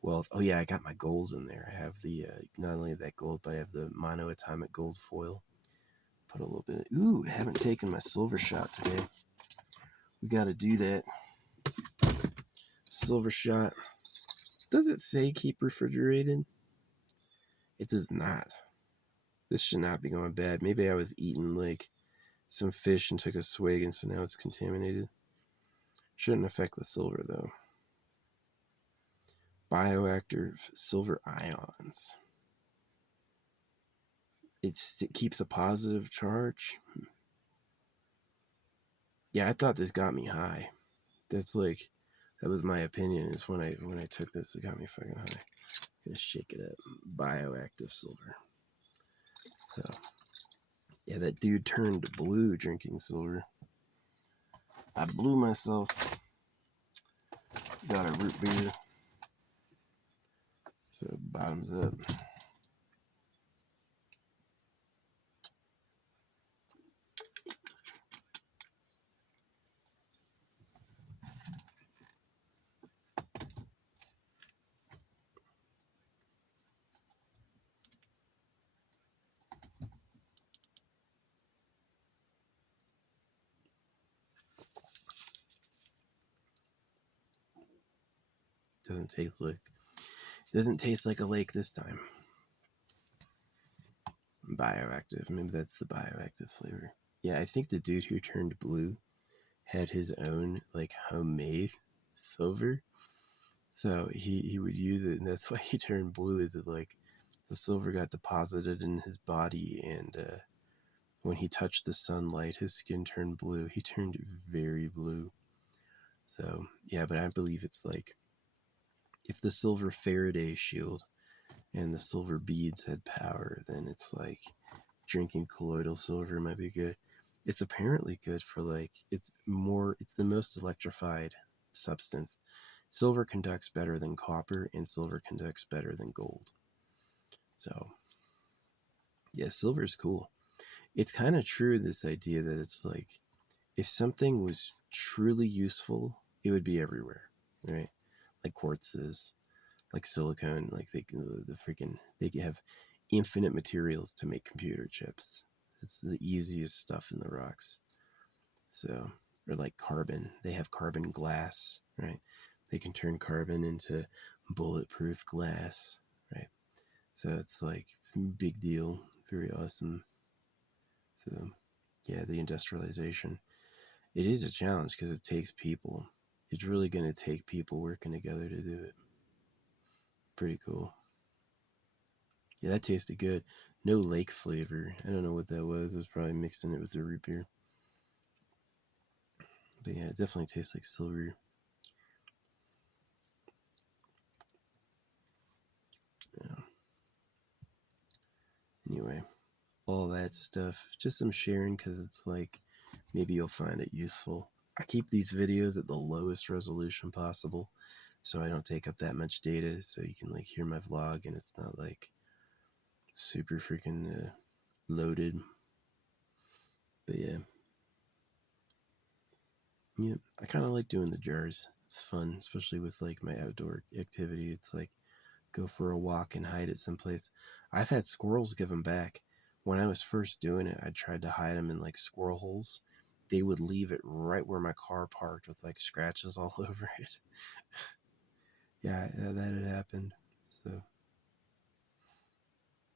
wealth. Oh yeah, I got my gold in there. I have the not only that gold, but I have the monoatomic gold foil. Put a little bit. Ooh, I haven't taken my silver shot today. We got to do that. Silver shot. Does it say keep refrigerated? It does not. This should not be going bad. Maybe I was eating like some fish and took a swig, and so now it's contaminated. Shouldn't affect the silver though. Bioactive silver ions. It keeps a positive charge. Yeah, I thought this got me high. That's like, that was my opinion. Is when I took this, it got me fucking high. Gonna shake it up. Bioactive silver. So, yeah, that dude turned blue drinking silver. I blew myself. Got a root beer. So bottoms up. Doesn't taste like a lake this time. Bioactive. Maybe that's the bioactive flavor. Yeah, I think the dude who turned blue had his own like homemade silver. So he would use it, and that's why he turned blue. Is it like the silver got deposited in his body, and when he touched the sunlight, his skin turned blue. He turned very blue. So yeah, but I believe it's like if the silver Faraday shield and the silver beads had power, then it's like drinking colloidal silver might be good. It's apparently good for like, it's the most electrified substance. Silver conducts better than copper, and silver conducts better than gold. So yeah, silver is cool. It's kind of true, this idea that it's like, if something was truly useful, it would be everywhere, right? Like quartzes, like silicone, like they have infinite materials to make computer chips. It's the easiest stuff in the rocks. So, or like carbon, they have carbon glass, right? They can turn carbon into bulletproof glass, right? So it's like big deal, very awesome. So yeah, the industrialization. It is a challenge because it takes people. It's really going to take people working together to do it. Pretty cool. Yeah, that tasted good. No lake flavor. I don't know what that was. I was probably mixing it with the root beer. But yeah, it definitely tastes like silver. Yeah. Anyway, all that stuff. Just some sharing because it's like, maybe you'll find it useful. I keep these videos at the lowest resolution possible so I don't take up that much data, so you can like hear my vlog and it's not like super freaking loaded. But yeah. Yeah, I kind of like doing the jars. It's fun, especially with like my outdoor activity. It's like go for a walk and hide it someplace. I've had squirrels give them back. When I was first doing it, I tried to hide them in like squirrel holes. They would leave it right where my car parked with like scratches all over it. Yeah, that had happened. So,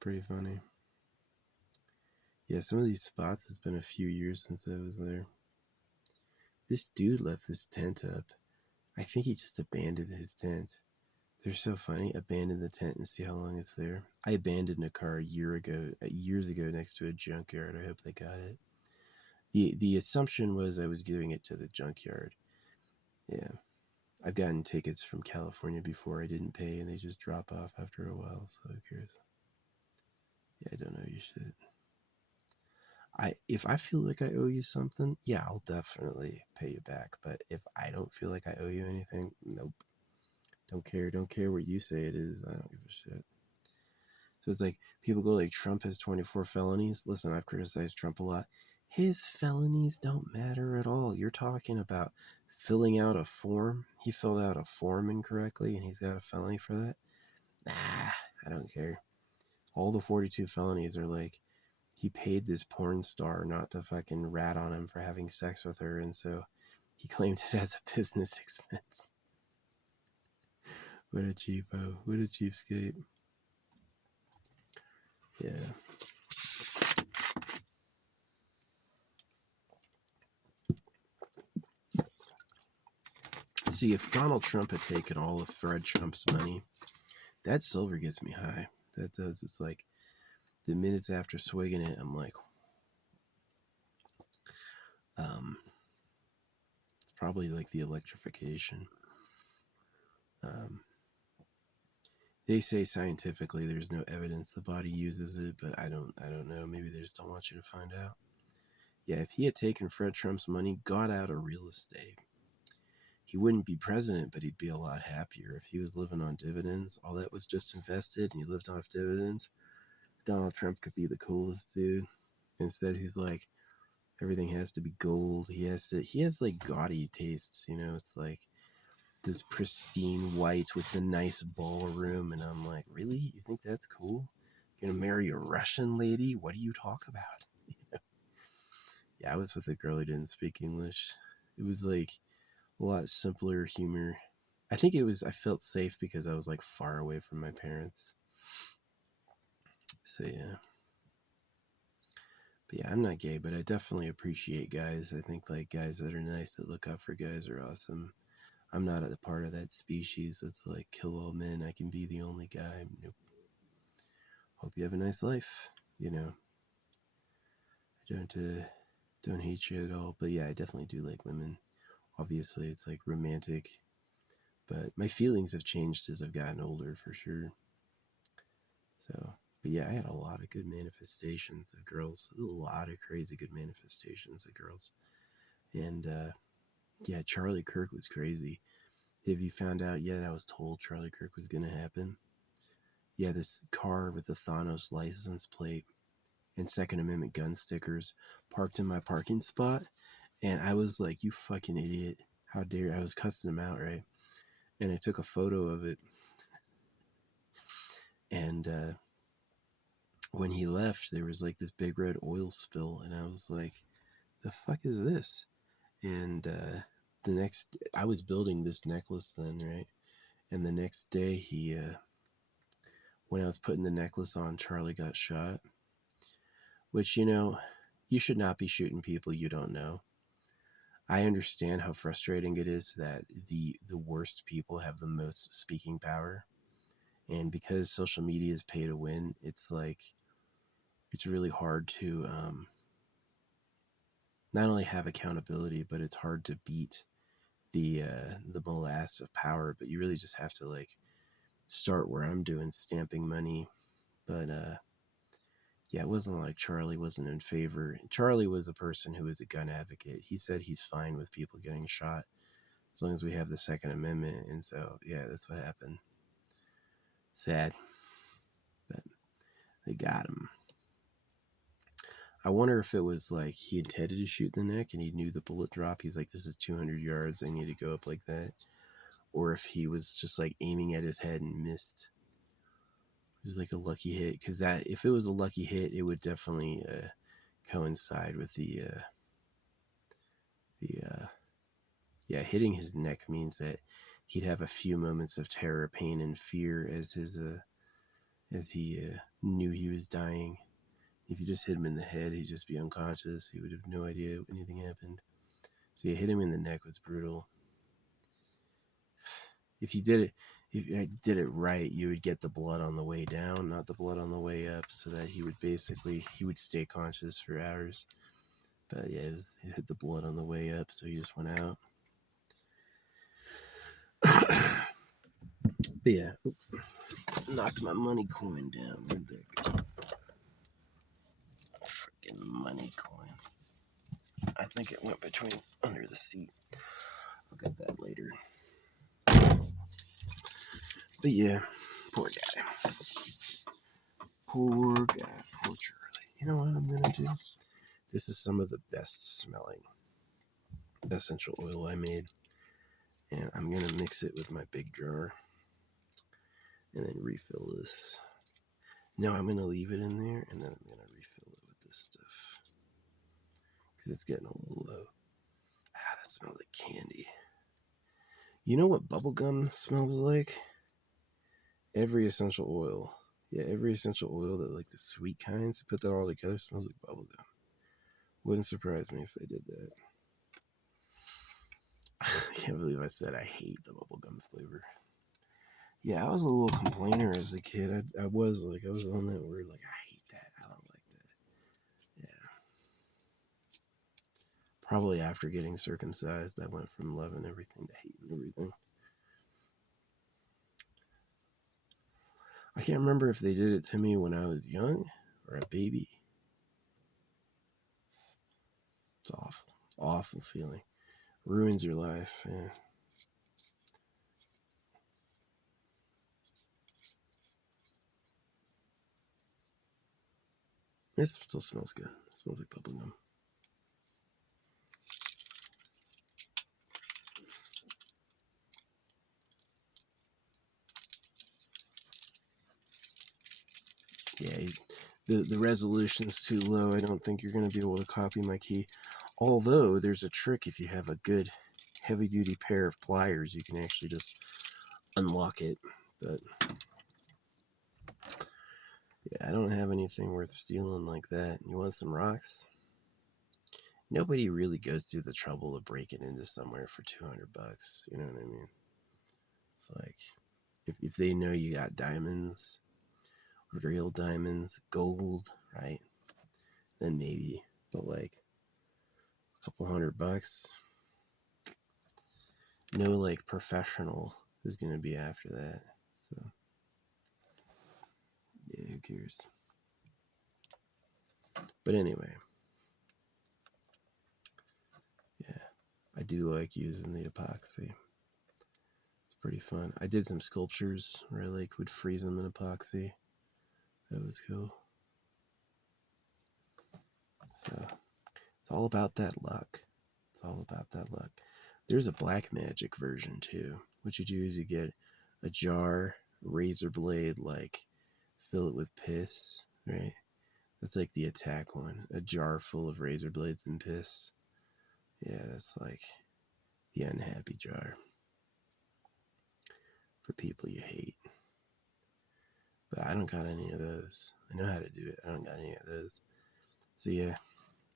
pretty funny. Yeah, some of these spots, it's been a few years since I was there. This dude left this tent up. I think he just abandoned his tent. They're so funny. Abandon the tent and see how long it's there. I abandoned a car years ago next to a junkyard. I hope they got it. The assumption was I was giving it to the junkyard. Yeah. I've gotten tickets from California before I didn't pay and they just drop off after a while, so who cares? Yeah, I don't know you shit. If I feel like I owe you something, yeah, I'll definitely pay you back. But if I don't feel like I owe you anything, nope. Don't care. Don't care what you say it is. I don't give a shit. So it's like people go like Trump has 24 felonies. Listen, I've criticized Trump a lot. His felonies don't matter at all. You're talking about filling out a form. He filled out a form incorrectly and he's got a felony for that. Nah, I don't care. All the 42 felonies are like he paid this porn star not to fucking rat on him for having sex with her, and so he claimed it as a business expense. What a cheapo. What a cheapskate. Yeah. See, if Donald Trump had taken all of Fred Trump's money, that silver gets me high. That does. It's like the minutes after swigging it, I'm like, it's probably like the electrification. They say scientifically there's no evidence the body uses it, but I don't know. Maybe they just don't want you to find out. Yeah, if he had taken Fred Trump's money, got out of real estate, he wouldn't be president, but he'd be a lot happier. If he was living on dividends, all that was just invested and he lived off dividends, Donald Trump could be the coolest dude. Instead, he's like, everything has to be gold. He has like gaudy tastes, you know, it's like this pristine white with the nice ballroom. And I'm like, really? You think that's cool? You're gonna marry a Russian lady? What do you talk about? Yeah, I was with a girl who didn't speak English. It was like a lot simpler humor. I think I felt safe because I was like far away from my parents. So yeah. But yeah, I'm not gay, but I definitely appreciate guys. I think like guys that are nice, that look out for guys are awesome. I'm not a part of that species that's like kill all men. I can be the only guy. Nope. Hope you have a nice life. You know, I don't hate you at all. But yeah, I definitely do like women. Obviously, it's like romantic. But my feelings have changed as I've gotten older for sure. So, but yeah, I had a lot of good manifestations of girls. A lot of crazy good manifestations of girls. And yeah, Charlie Kirk was crazy. Have you found out yet? I was told Charlie Kirk was going to happen. Yeah, this car with the Thanos license plate and Second Amendment gun stickers parked in my parking spot. And I was like, you fucking idiot. How dare I was cussing him out, right? And I took a photo of it. And when he left, there was like this big red oil spill. And I was like, the fuck is this? And I was building this necklace then, right? And the next day, when I was putting the necklace on, Charlie got shot. Which, you know, you should not be shooting people you don't know. I understand how frustrating it is that the worst people have the most speaking power. And because social media is pay to win, it's like, it's really hard to not only have accountability, but it's hard to beat the morass of power. But you really just have to like start where I'm doing, stamping money. But yeah, it wasn't like Charlie wasn't in favor. Charlie was a person who was a gun advocate. He said he's fine with people getting shot as long as we have the Second Amendment. And so, yeah, that's what happened. Sad, but they got him. I wonder if it was like he intended to shoot in the neck and he knew the bullet drop. He's like, this is 200 yards. I need to go up like that. Or if he was just like aiming at his head and missed. It was like a lucky hit. Because that, if it was a lucky hit, it would definitely coincide with yeah, hitting his neck means that he'd have a few moments of terror, pain, and fear as he knew he was dying. If you just hit him in the head, he'd just be unconscious. He would have no idea anything happened. So you hit him in the neck was brutal. If you did it right, you would get the blood on the way down, not the blood on the way up, so that he would stay conscious for hours. But yeah, he hit the blood on the way up, so he just went out. But yeah, knocked my money coin down. Where'd that go? Freaking money coin. I think it went between under the seat. I'll get that later. But yeah, poor guy. Poor guy. Poor Charlie. You know what I'm gonna do? This is some of the best smelling essential oil I made. And I'm gonna mix it with my big jar. And then refill this. No, I'm gonna leave it in there and then I'm gonna refill it with this stuff. Because it's getting a little low. Ah, that smells like candy. You know what bubblegum smells like? Every essential oil. Yeah, every essential oil that like the sweet kinds, put that all together, smells like bubblegum. Wouldn't surprise me if they did that. I can't believe I said I hate the bubblegum flavor. Yeah, I was a little complainer as a kid. I was on that word, like, I hate that. I don't like that. Yeah. Probably after getting circumcised, I went from loving everything to hating everything. I can't remember if they did it to me when I was young or a baby. It's awful. Awful feeling. Ruins your life. Yeah. It still smells good. It smells like bubblegum. Yeah, the resolution's too low. I don't think you're going to be able to copy my key. Although, there's a trick if you have a good heavy-duty pair of pliers, you can actually just unlock it. But, yeah, I don't have anything worth stealing like that. You want some rocks? Nobody really goes through the trouble of breaking into somewhere for $200. You know what I mean? It's like, if they know you got diamonds, real diamonds, gold, right? Then maybe. But like, a couple $100, no like professional is going to be after that. So, yeah, who cares? But anyway, yeah, I do like using the epoxy. It's pretty fun. I did some sculptures where I like would freeze them in epoxy. That was cool. So, it's all about that luck. It's all about that luck. There's a black magic version too. What you do is you get a jar, razor blade, like fill it with piss, right? That's like the attack one. A jar full of razor blades and piss. Yeah, that's like the unhappy jar. For people you hate. But I don't got any of those. I know how to do it. I don't got any of those. So yeah.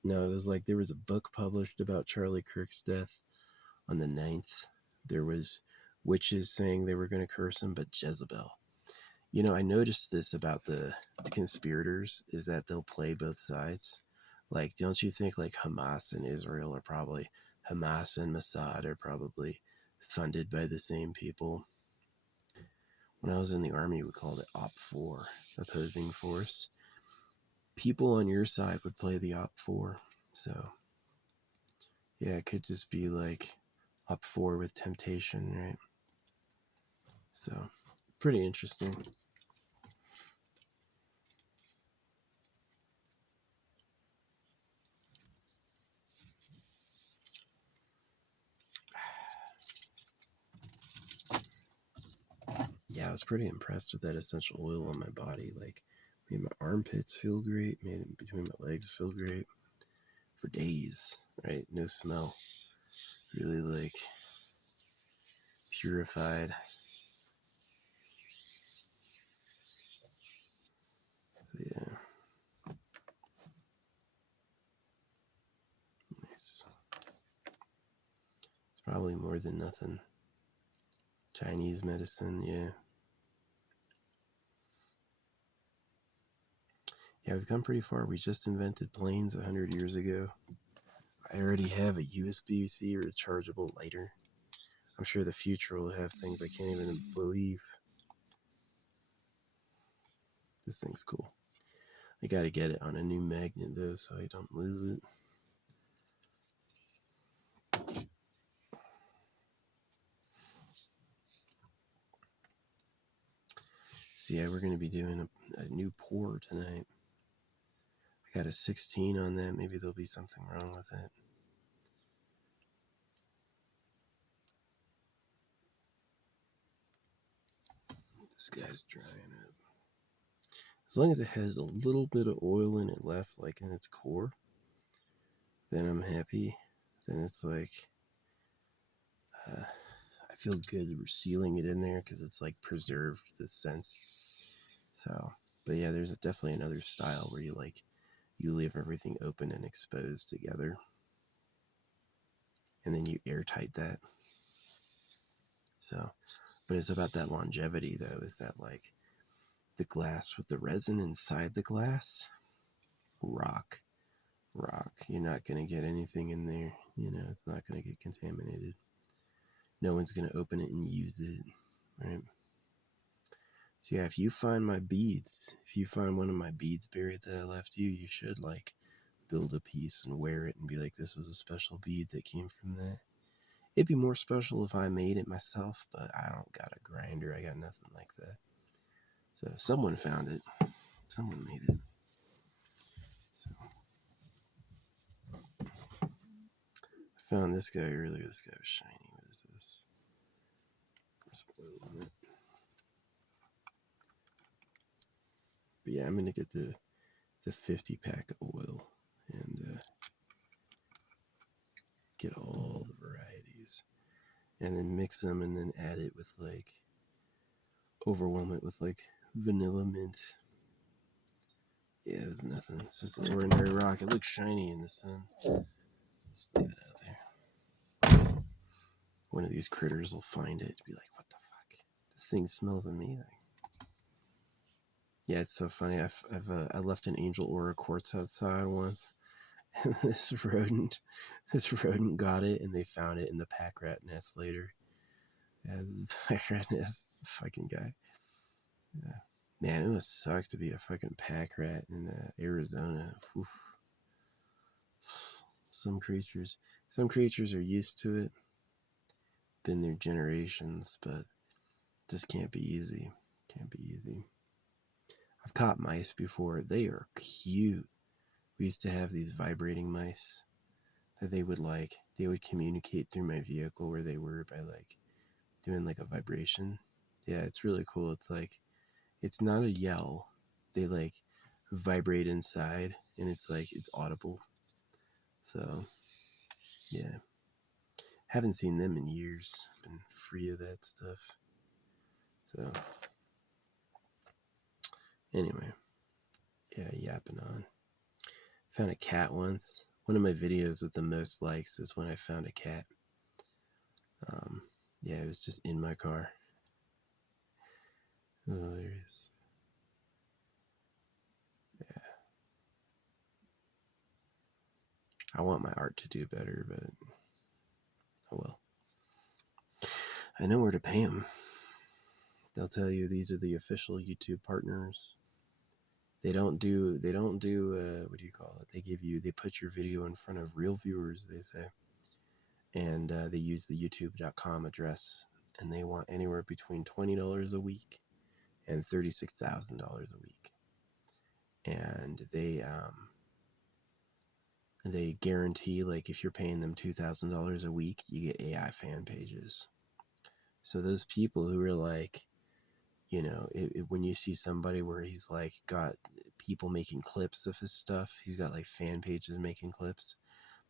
No, it was like there was a book published about Charlie Kirk's death on the 9th. There was witches saying they were going to curse him, but Jezebel. You know, I noticed this about the conspirators, is that they'll play both sides. Like, don't you think like Hamas and Israel are probably, Hamas and Mossad are probably funded by the same people? When I was in the army, we called it Op 4, opposing force. People on your side would play the Op 4. So, yeah, it could just be like Op 4 with temptation, right? So, pretty interesting. Yeah, I was pretty impressed with that essential oil on my body. Like, made my armpits feel great, made it between my legs feel great for days, right? No smell. Really, like, purified. So, yeah. Nice. It's probably more than nothing. Chinese medicine, yeah. Yeah, we've come pretty far. We just invented planes 100 years ago. I already have a USB-C rechargeable lighter. I'm sure the future will have things I can't even believe. This thing's cool. I gotta get it on a new magnet though, so I don't lose it. So yeah, we're gonna be doing a new pour tonight. I got a 16 on that. Maybe there'll be something wrong with it. This guy's drying up. As long as it has a little bit of oil in it left, like in its core, then I'm happy. Then it's like, I feel good sealing it in there because it's like preserved the sense. So, but yeah, there's definitely another style where you leave everything open and exposed together, and then you airtight that. So, but it's about that longevity though. Is that like the glass with the resin inside the glass? Rock. You're not gonna get anything in there. It's not gonna get contaminated. No one's gonna open it and use it, right? So yeah, if you find my beads, if you find one of my beads buried that I left you, you should like build a piece and wear it and be like, this was a special bead that came from that. It'd be more special if I made it myself, but I don't got a grinder. I got nothing like that. So someone found it. Someone made it. So I found this guy earlier. This guy was shiny. What is this? There's oil in it. But yeah, I'm gonna get the 50 pack of oil and get all the varieties, and then mix them, and then add it with like, overwhelm it with like vanilla mint. Yeah, it was nothing. It's just an ordinary rock. It looks shiny in the sun. Just leave it out there. One of these critters will find it and be like, what the fuck? This thing smells amazing. Yeah, it's so funny. I left an angel aura quartz outside once, and this rodent got it, and they found it in the pack rat nest later. Yeah, the pack rat nest, fucking guy. Yeah. Man, it must suck to be a fucking pack rat in Arizona. Oof. Some creatures are used to it, been there generations, but just can't be easy. Can't be easy. I've caught mice before. They are cute. We used to have these vibrating mice that they would communicate through my vehicle where they were by like doing like a vibration. Yeah, it's really cool. It's like, it's not a yell. They like vibrate inside, and it's like, it's audible. So yeah, haven't seen them in years. Been free of that stuff. So anyway, yeah, yapping on. Found a cat once. One of my videos with the most likes is when I found a cat. Yeah, it was just in my car. Hilarious. Yeah. I want my art to do better, but oh well. I know where to pay them. They'll tell you these are the official YouTube partners. They don't do what do you call it? They put your video in front of real viewers, they say. And they use the youtube.com address, and they want anywhere between $20 a week and $36,000 a week. And they guarantee, like, if you're paying them $2,000 a week, you get AI fan pages. So those people who are like, when you see somebody where he's like got people making clips of his stuff, he's got like fan pages making clips,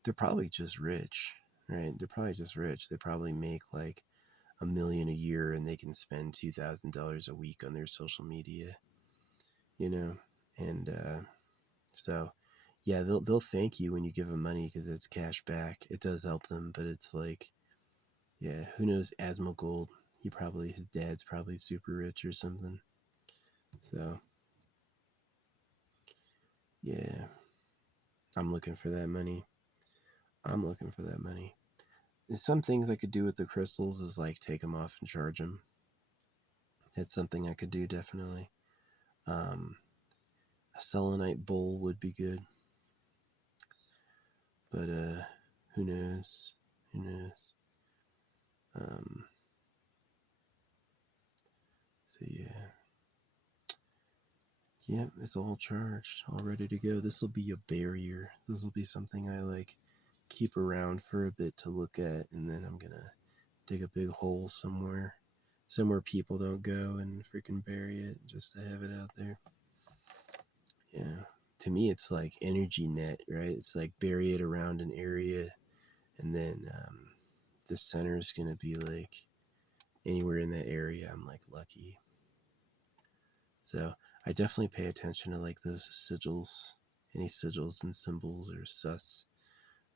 they're probably just rich, right? They're probably just rich. They probably make like $1 million a year, and they can spend $2,000 a week on their social media, and so yeah, they'll thank you when you give them money because it's cash back. It does help them, but it's like, yeah, who knows? Asmongold, his dad's probably super rich or something. So yeah, I'm looking for that money. some things I could do with the crystals is like take them off and charge them. That's something I could do, definitely. A selenite bowl would be good. But who knows? Who knows? So yeah. Yep, it's all charged, all ready to go. This will be a barrier. This will be something I like keep around for a bit to look at, and then I'm gonna dig a big hole somewhere people don't go and freaking bury it just to have it out there. Yeah. To me, it's like energy net, right? It's like bury it around an area, and then the center is gonna be like anywhere in that area. I'm like lucky. So I definitely pay attention to like those sigils, any sigils and symbols or sus,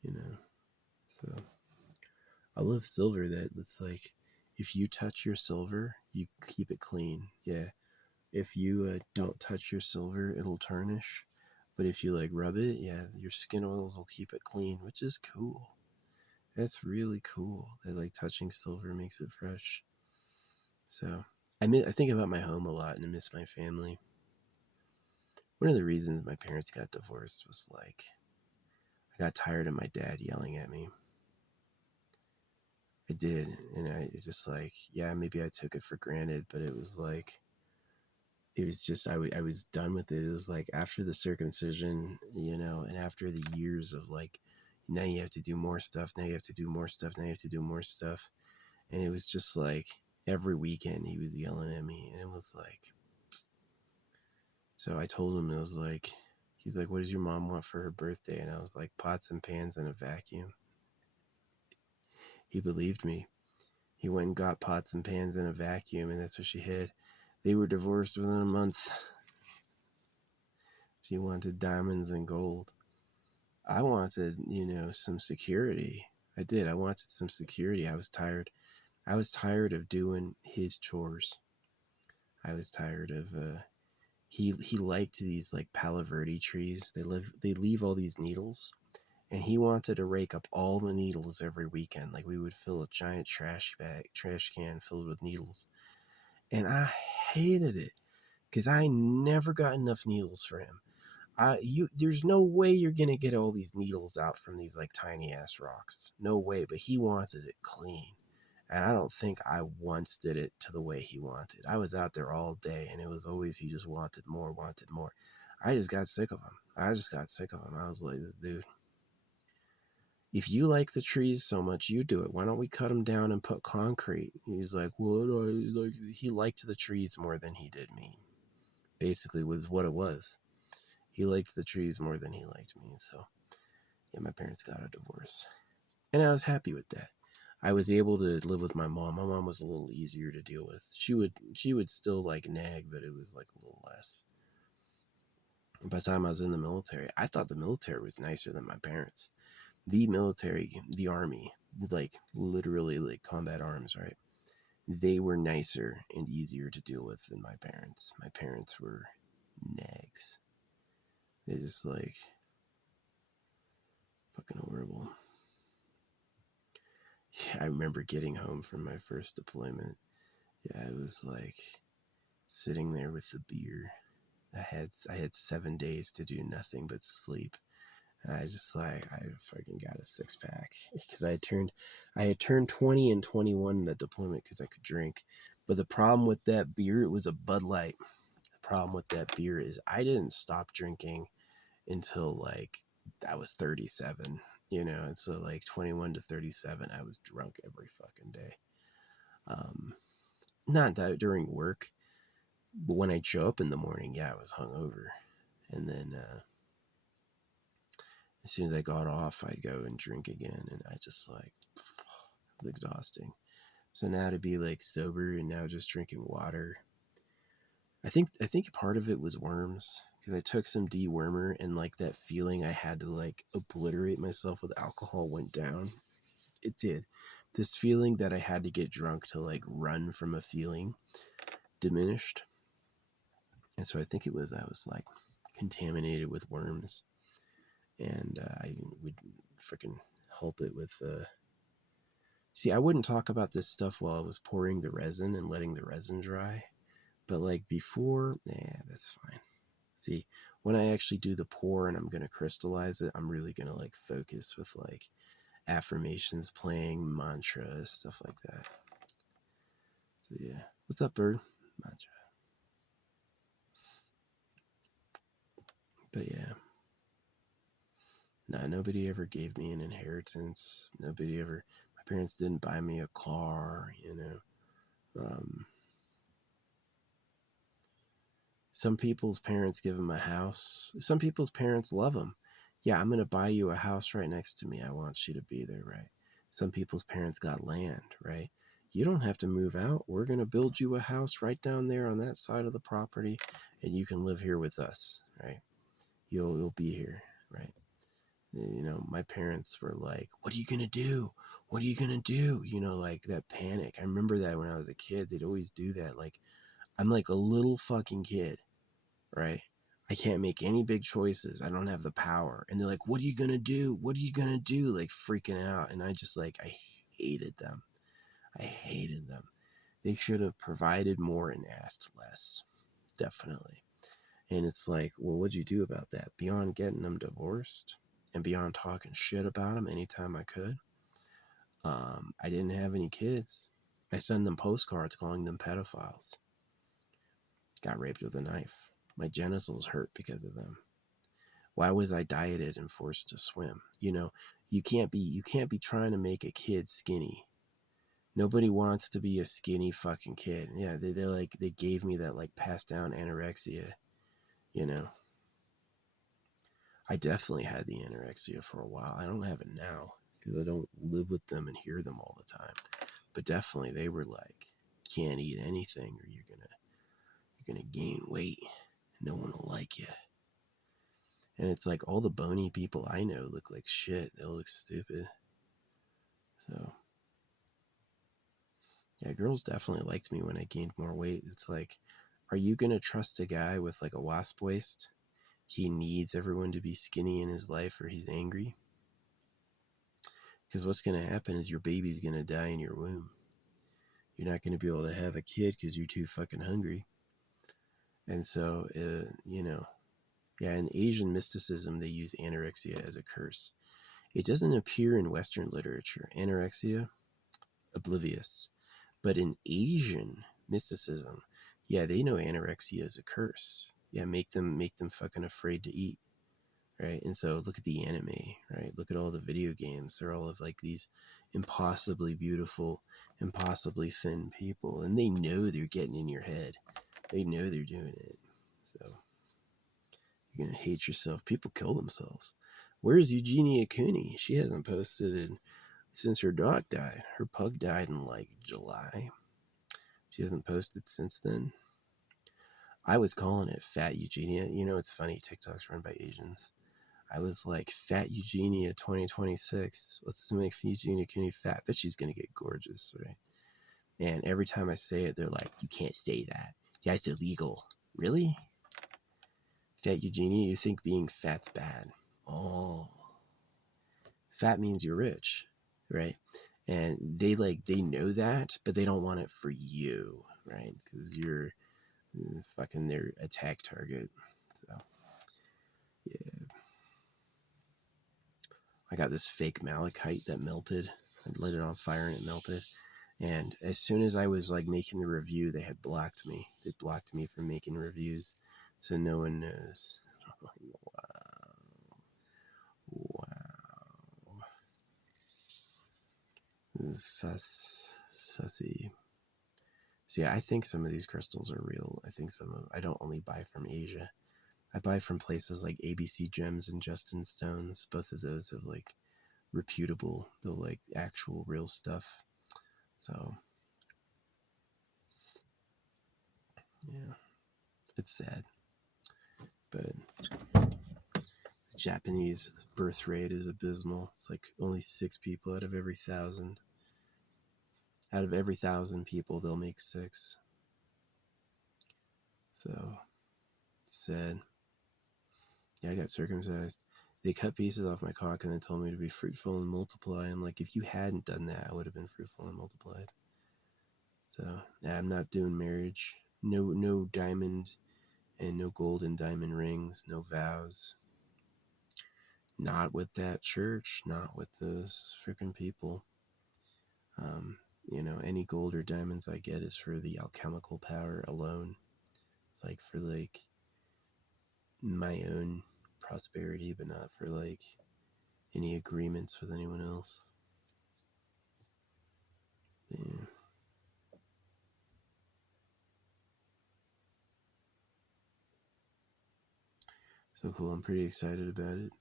you know. So I love silver that's like, if you touch your silver, you keep it clean. Yeah. If you don't touch your silver, it'll tarnish. But if you like rub it, yeah, your skin oils will keep it clean, which is cool. That's really cool. That like touching silver makes it fresh. So I think about my home a lot and I miss my family. One of the reasons my parents got divorced was like, I got tired of my dad yelling at me. I did. And I just like, yeah, maybe I took it for granted, but it was like, it was just, I was done with it. It was like after the circumcision, you know, and after the years of like, now you have to do more stuff. Now you have to do more stuff. Now you have to do more stuff. And it was just like every weekend he was yelling at me. And it was like, so I told him, it was like, he's like, what does your mom want for her birthday? And I was like, pots and pans and a vacuum. He believed me. He went and got pots and pans and a vacuum, and that's what she had. They were divorced within a month. She wanted diamonds and gold. I wanted, you know, some security. I did. I wanted some security. I was tired. I was tired of doing his chores. I was tired of he liked these like Palo Verde trees. They leave all these needles, and he wanted to rake up all the needles every weekend. Like we would fill a giant trash can filled with needles. And I hated it because I never got enough needles for him. There's no way you're gonna get all these needles out from these like tiny ass rocks. No way. But he wanted it clean, and I don't think I once did it to the way he wanted. I was out there all day, and it was always he just wanted more, wanted more. I just got sick of him. I was like, this dude. If you like the trees so much, you do it. Why don't we cut them down and put concrete? He's like, well, like he liked the trees more than he did me. Basically, was what it was. He liked the trees more than he liked me. So, yeah, my parents got a divorce, and I was happy with that. I was able to live with my mom. My mom was a little easier to deal with. She would still like nag, but it was like a little less. By the time I was in the military, I thought the military was nicer than my parents. The military, the army, like literally like combat arms, right? They were nicer and easier to deal with than my parents. My parents were nags. They just like fucking horrible. Yeah, I remember getting home from my first deployment. Yeah, it was like sitting there with the beer. I had 7 days to do nothing but sleep. And I just like, I fucking got a 6-pack because I had turned 20 and 21 in the deployment because I could drink. But the problem with that beer, it was a Bud Light. The problem with that beer is I didn't stop drinking until like I was 37, you know, and so like 21 to 37, I was drunk every fucking day. Not that during work, but when I'd show up in the morning, yeah, I was hungover. And then as soon as I got off, I'd go and drink again, and I just like, it was exhausting. So now to be like sober and now just drinking water, I think part of it was worms because I took some dewormer and like that feeling I had to like obliterate myself with alcohol went down. It did. This feeling that I had to get drunk to like run from a feeling diminished. And so I think I was like contaminated with worms, and I would freaking help it with See, I wouldn't talk about this stuff while I was pouring the resin and letting the resin dry. But like before, that's fine. See, when I actually do the pour and I'm going to crystallize it, I'm really going to like focus with like affirmations playing, mantras, stuff like that. So yeah. What's up, bird? Mantra. But yeah. Nah, nobody ever gave me an inheritance. Nobody ever, my parents didn't buy me a car, you know. Some people's parents give them a house. Some people's parents love them. Yeah, I'm going to buy you a house right next to me. I want you to be there, right? Some people's parents got land, right? You don't have to move out. We're going to build you a house right down there on that side of the property, and you can live here with us, right? You'll be here, right? You know, my parents were like, what are you going to do? What are you going to do? You know, like that panic. I remember that when I was a kid, they'd always do that. Like, I'm like a little fucking kid, right? I can't make any big choices. I don't have the power. And they're like, what are you going to do? What are you going to do? Like freaking out. And I just like, I hated them. I hated them. They should have provided more and asked less. Definitely. And it's like, well, what'd you do about that? Beyond getting them divorced and beyond talking shit about them anytime I could, I didn't have any kids. I send them postcards calling them pedophiles. Got raped with a knife. My genitals hurt because of them. Why was I dieted and forced to swim? You know, you can't be trying to make a kid skinny. Nobody wants to be a skinny fucking kid. Yeah, they gave me that like passed down anorexia, you know. I definitely had the anorexia for a while. I don't have it now because I don't live with them and hear them all the time. But definitely they were like, can't eat anything or you're gonna gain weight. No one will like you. And it's like all the bony people I know look like shit. They look stupid. So, yeah, girls definitely liked me when I gained more weight. It's like, are you going to trust a guy with like a wasp waist? He needs everyone to be skinny in his life or he's angry. Because what's going to happen is your baby's going to die in your womb. You're not going to be able to have a kid because you're too fucking hungry. And so, you know, yeah, in Asian mysticism, they use anorexia as a curse. It doesn't appear in Western literature. Anorexia, oblivious. But in Asian mysticism, yeah, they know anorexia is a curse. Yeah, make them fucking afraid to eat, right? And so look at the anime, right? Look at all the video games. They're all of like these impossibly beautiful, impossibly thin people, and they know they're getting in your head. They know they're doing it. So you're gonna hate yourself. People kill themselves. Where's Eugenia Cooney? She hasn't posted since her dog died. Her pug died in like July. She hasn't posted since then. I was calling it Fat Eugenia. You know, it's funny. TikTok's run by Asians. I was like, Fat Eugenia 2026. Let's make Eugenia Cooney fat. But she's going to get gorgeous, right? And every time I say it, they're like, you can't say that. Yeah, it's illegal. Really? Fat Eugenia, you think being fat's bad? Oh. Fat means you're rich, right? And they know that, but they don't want it for you, right? Because you're fucking their attack target. So yeah, I got this fake malachite that melted. I lit it on fire and it melted. And as soon as I was like making the review, they had blocked me. They blocked me from making reviews, so no one knows. Wow. Sussy. So yeah, I think some of these crystals are real. I think I don't only buy from Asia. I buy from places like ABC Gems and Justin Stones. Both of those have like reputable, the like actual real stuff. So yeah, it's sad, but the Japanese birth rate is abysmal. It's like only 6 people out of every 1,000. Out of every 1,000 people, they'll make 6. So it's sad. Yeah, I got circumcised. they cut pieces off my cock and then told me to be fruitful and multiply. I'm like, if you hadn't done that, I would have been fruitful and multiplied. So yeah, I'm not doing marriage. No diamond and no golden diamond rings, no vows. Not with that church, not with those freaking people. Any gold or diamonds I get is for the alchemical power alone. It's like for like my own prosperity, but not for like any agreements with anyone else. Yeah. So cool. I'm pretty excited about it.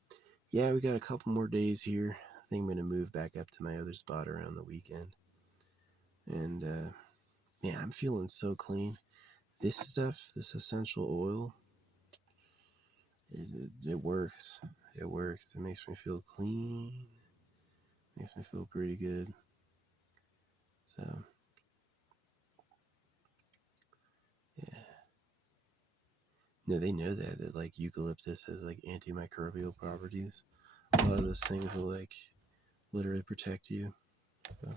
Yeah, we got a couple more days here. I think I'm going to move back up to my other spot around the weekend. And, man, I'm feeling so clean. This stuff, this essential oil, it works. It works. It makes me feel clean. Makes me feel pretty good. So, yeah. No, they know that like eucalyptus has like antimicrobial properties. A lot of those things will like literally protect you. So,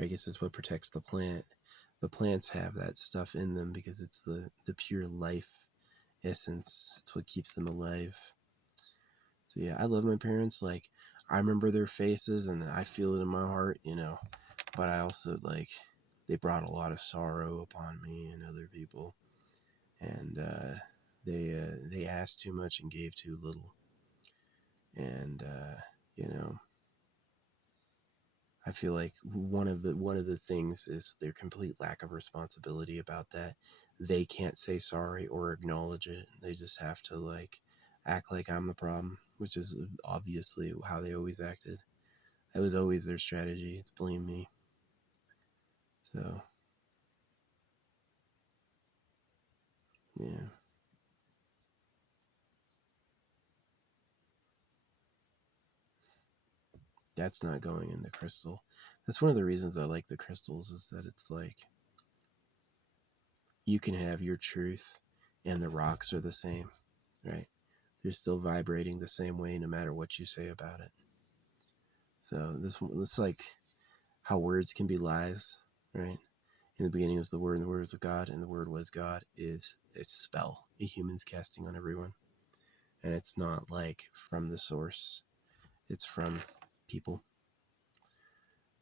I guess that's what protects the plant. The plants have that stuff in them because it's the pure life essence. It's what keeps them alive. So yeah, I love my parents. Like, I remember their faces and I feel it in my heart, but I also like, they brought a lot of sorrow upon me and other people. And they asked too much and gave too little. And I feel like one of the things is their complete lack of responsibility about that. They can't say sorry or acknowledge it. They just have to like act like I'm the problem, which is obviously how they always acted. That was always their strategy, to blame me. So yeah. That's not going in the crystal. That's one of the reasons I like the crystals, is that it's like you can have your truth and the rocks are the same, right? They're still vibrating the same way no matter what you say about it. So this like how words can be lies, right? In the beginning was the Word, and the Word was God, and the Word was God is a spell a human's casting on everyone. And it's not like from the source, it's from people.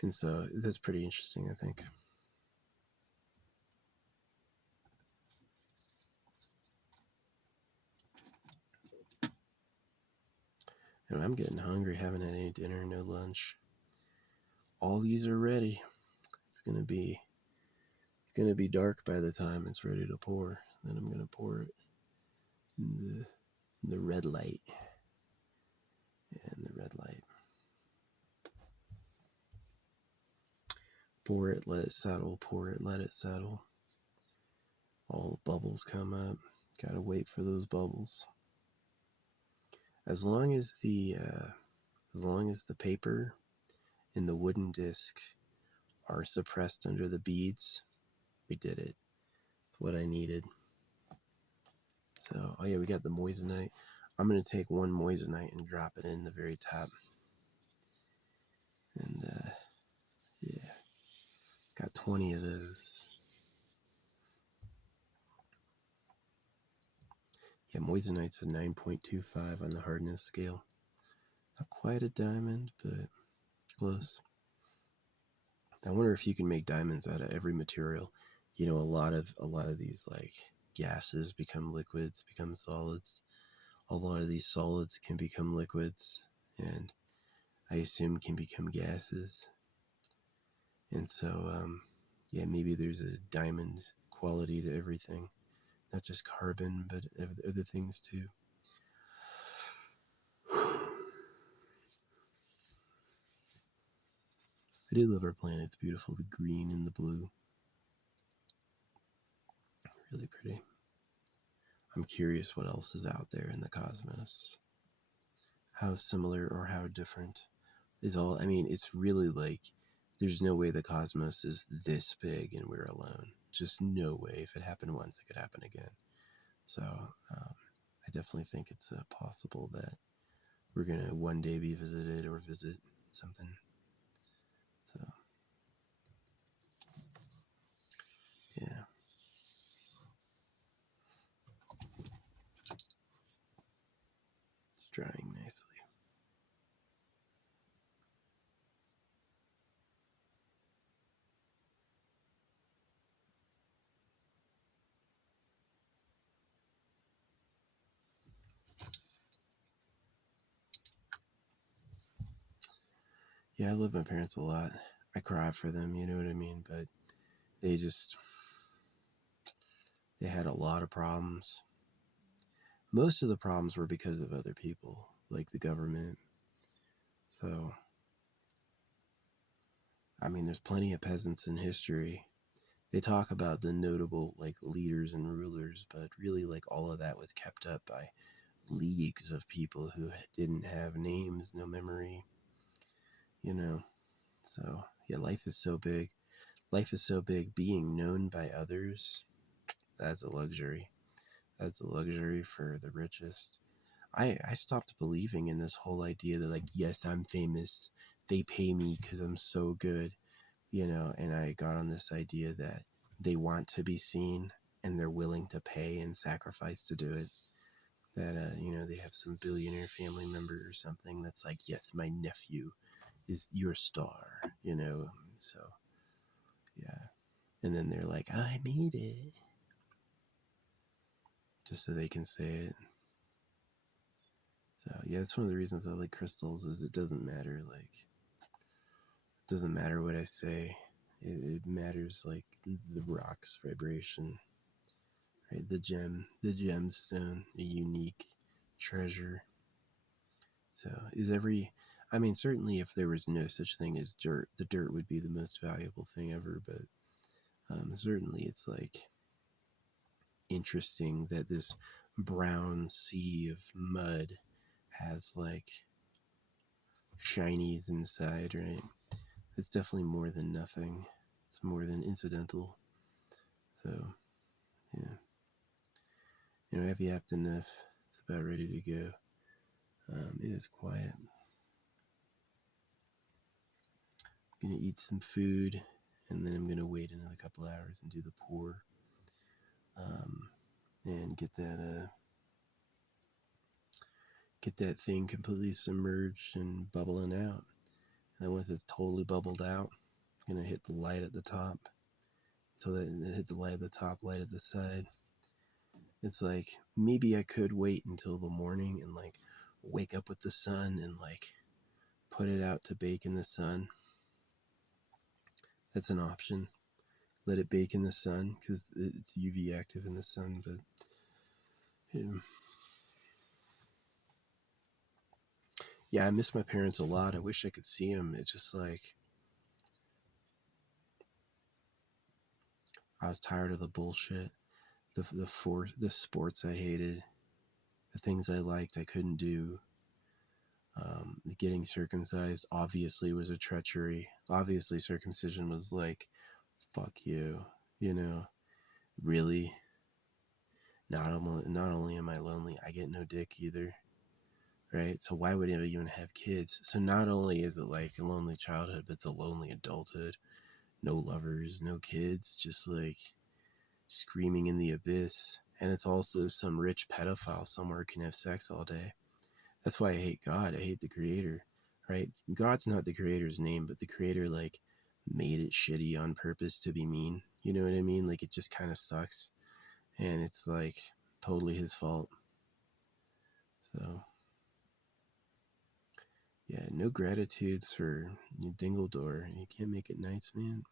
And so that's pretty interesting, I think. And I'm getting hungry, haven't had any dinner, no lunch. All these are ready. It's gonna be dark by the time it's ready to pour. Then I'm gonna pour it in the red light. And the red light. Pour it, let it settle. Pour it, let it settle. All the bubbles come up. Gotta wait for those bubbles. As long as the paper and the wooden disc are suppressed under the beads, we did it. It's what I needed. So, oh yeah, we got the moissanite. I'm gonna take one moissanite and drop it in the very top. And yeah, got 20 of those. Yeah, moissanite's a 9.25 on the hardness scale. Not quite a diamond, but close. I wonder if you can make diamonds out of every material. A lot of these like gases become liquids, become solids. A lot of these solids can become liquids, and I assume can become gases. And so, yeah, maybe there's a diamond quality to everything, not just carbon, but other things too. I do love our planet. It's beautiful. The green and the blue. Really pretty. I'm curious what else is out there in the cosmos. How similar or how different is all. I mean, it's really like there's no way the cosmos is this big and we're alone. Just no way. If it happened once, it could happen again. So I definitely think it's possible that we're gonna one day be visited or visit something. So yeah. It's drying nicely. Yeah, I love my parents a lot. I cry for them, you know what I mean? But they just, they had a lot of problems. Most of the problems were because of other people, like the government. So, I mean, there's plenty of peasants in history. They talk about the notable, like, leaders and rulers, but really, like, all of that was kept up by leagues of people who didn't have names, no memory, you know? So, yeah, life is so big. Life is so big. Being known by others, that's a luxury. That's a luxury for the richest. I stopped believing in this whole idea that, like, yes, I'm famous. They pay me because I'm so good, you know, and I got on this idea that they want to be seen and they're willing to pay and sacrifice to do it. That, you know, they have some billionaire family member or something that's like, yes, my nephew is your star, you know. So, yeah. And then they're like, I made it. Just so they can say it. So, yeah, that's one of the reasons I like crystals is it doesn't matter, like, it doesn't matter what I say. It matters, like, the rock's vibration, right? The gemstone, a unique treasure. So, I mean, certainly if there was no such thing as dirt, the dirt would be the most valuable thing ever, but certainly it's, like, interesting that this brown sea of mud has, like, shinies inside, right? It's definitely more than nothing. It's more than incidental. So, yeah. You know, I've yapped enough. It's about ready to go. It is quiet. I'm gonna eat some food, and then I'm gonna wait another couple hours and do the pour, and get that thing completely submerged and bubbling out. And then once it's totally bubbled out, I'm gonna hit the light at the top. So that hit the light at the top, light at the side. It's like maybe I could wait until the morning and, like, wake up with the sun and, like, put it out to bake in the sun. That's an option. Let it bake in the sun because it's UV active in the sun. But yeah, I miss my parents a lot. I wish I could see them. It's just like I was tired of the bullshit, the sports I hated, the things I liked I couldn't do. Getting circumcised obviously was a treachery. Obviously, circumcision was like, fuck you, you know. Really, not only am I lonely, I get no dick either, right? So why would I even have kids? So not only is it like a lonely childhood, but it's a lonely adulthood. No lovers, no kids, just like screaming in the abyss. And it's also some rich pedophile somewhere can have sex all day. That's why I hate God. I hate the creator, right? God's not the creator's name, but the creator, like, made it shitty on purpose to be mean. You know what I mean? Like, it just kind of sucks. And it's, like, totally his fault. So, yeah, no gratitudes for Dingledore. You can't make it nice, man.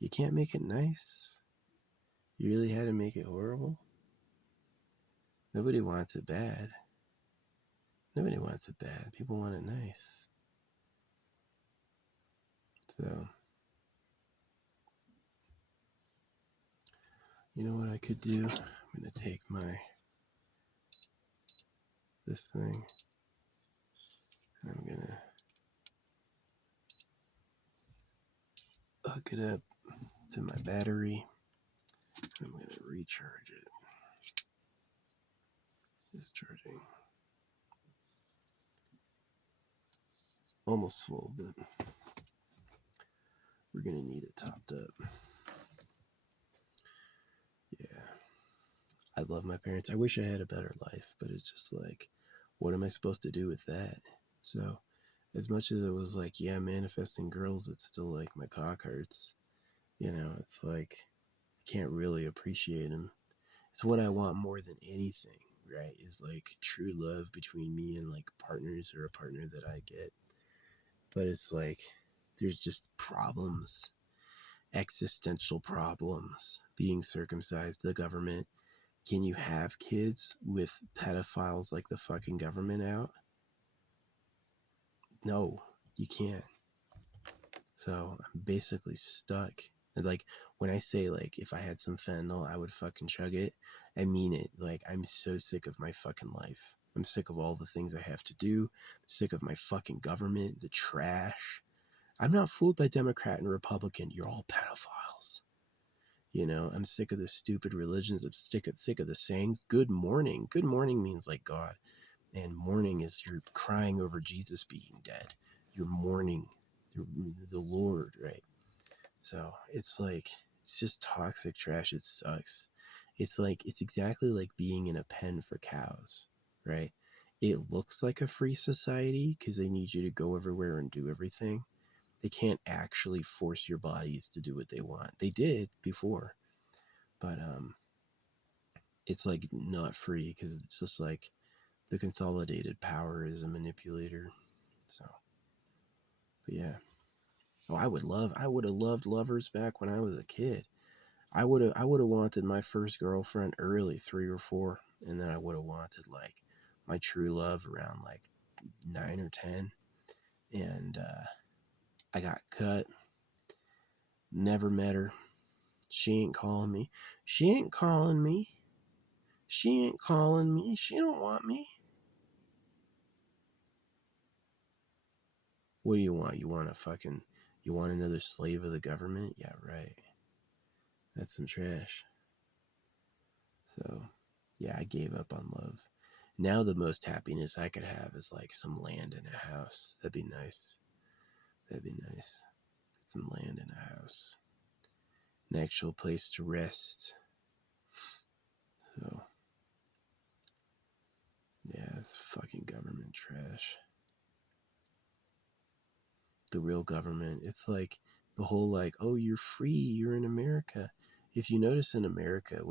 You can't make it nice? You really had to make it horrible? Nobody wants it bad. Nobody wants it bad. People want it nice. So, you know what I could do? I'm going to take this thing. I'm going to hook it up to my battery. I'm going to recharge it. Discharging. Almost full, but we're gonna need it topped up. Yeah. I love my parents. I wish I had a better life, but it's just like, what am I supposed to do with that? So, as much as it was like, yeah, manifesting girls, it's still like my cock hurts. You know, it's like, I can't really appreciate them. It's what I want more than anything, right? Is like true love between me and like partners or a partner that I get. But it's like, there's just problems, existential problems. Being circumcised, the government. Can you have kids with pedophiles like the fucking government out? No, you can't. So I'm basically stuck. And like when I say like if I had some fentanyl, I would fucking chug it. I mean it. Like I'm so sick of my fucking life. I'm sick of all the things I have to do. I'm sick of my fucking government, the trash. I'm not fooled by Democrat and Republican. You're all pedophiles. You know, I'm sick of the stupid religions. I'm sick of the sayings. Good morning. Good morning means like God. And mourning is you're crying over Jesus being dead. You're mourning the Lord, right? So it's like, it's just toxic trash. It sucks. It's like, it's exactly like being in a pen for cows, right? It looks like a free society because they need you to go everywhere and do everything. They can't actually force your bodies to do what they want. They did before, but it's like not free because it's just like the consolidated power is a manipulator. So, but yeah. Oh, I would have loved lovers back when I was a kid. I would have wanted my first girlfriend early, 3 or 4, and then I would have wanted like my true love around like 9 or 10. And I got cut. Never met her. She ain't calling me. She ain't calling me. She ain't calling me. She don't want me. What do you want? You want you want another slave of the government? Yeah, right. That's some trash. So, yeah, I gave up on love. Now the most happiness I could have is like some land and a house. That'd be nice. That'd be nice. Some land and a house. An actual place to rest. So, yeah, it's fucking government trash. The real government. It's like the whole like, oh, you're free, you're in America. If you notice in America,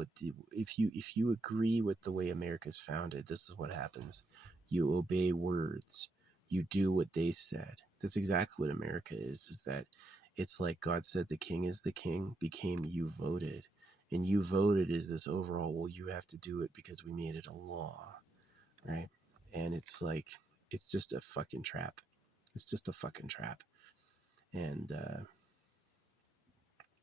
if you agree with the way America's founded, this is what happens. You obey words. You do what they said. That's exactly what America is that it's like God said the king is the king, became you voted. And you voted is this overall, well, you have to do it because we made it a law, right? And it's like, it's just a fucking trap. It's just a fucking trap. And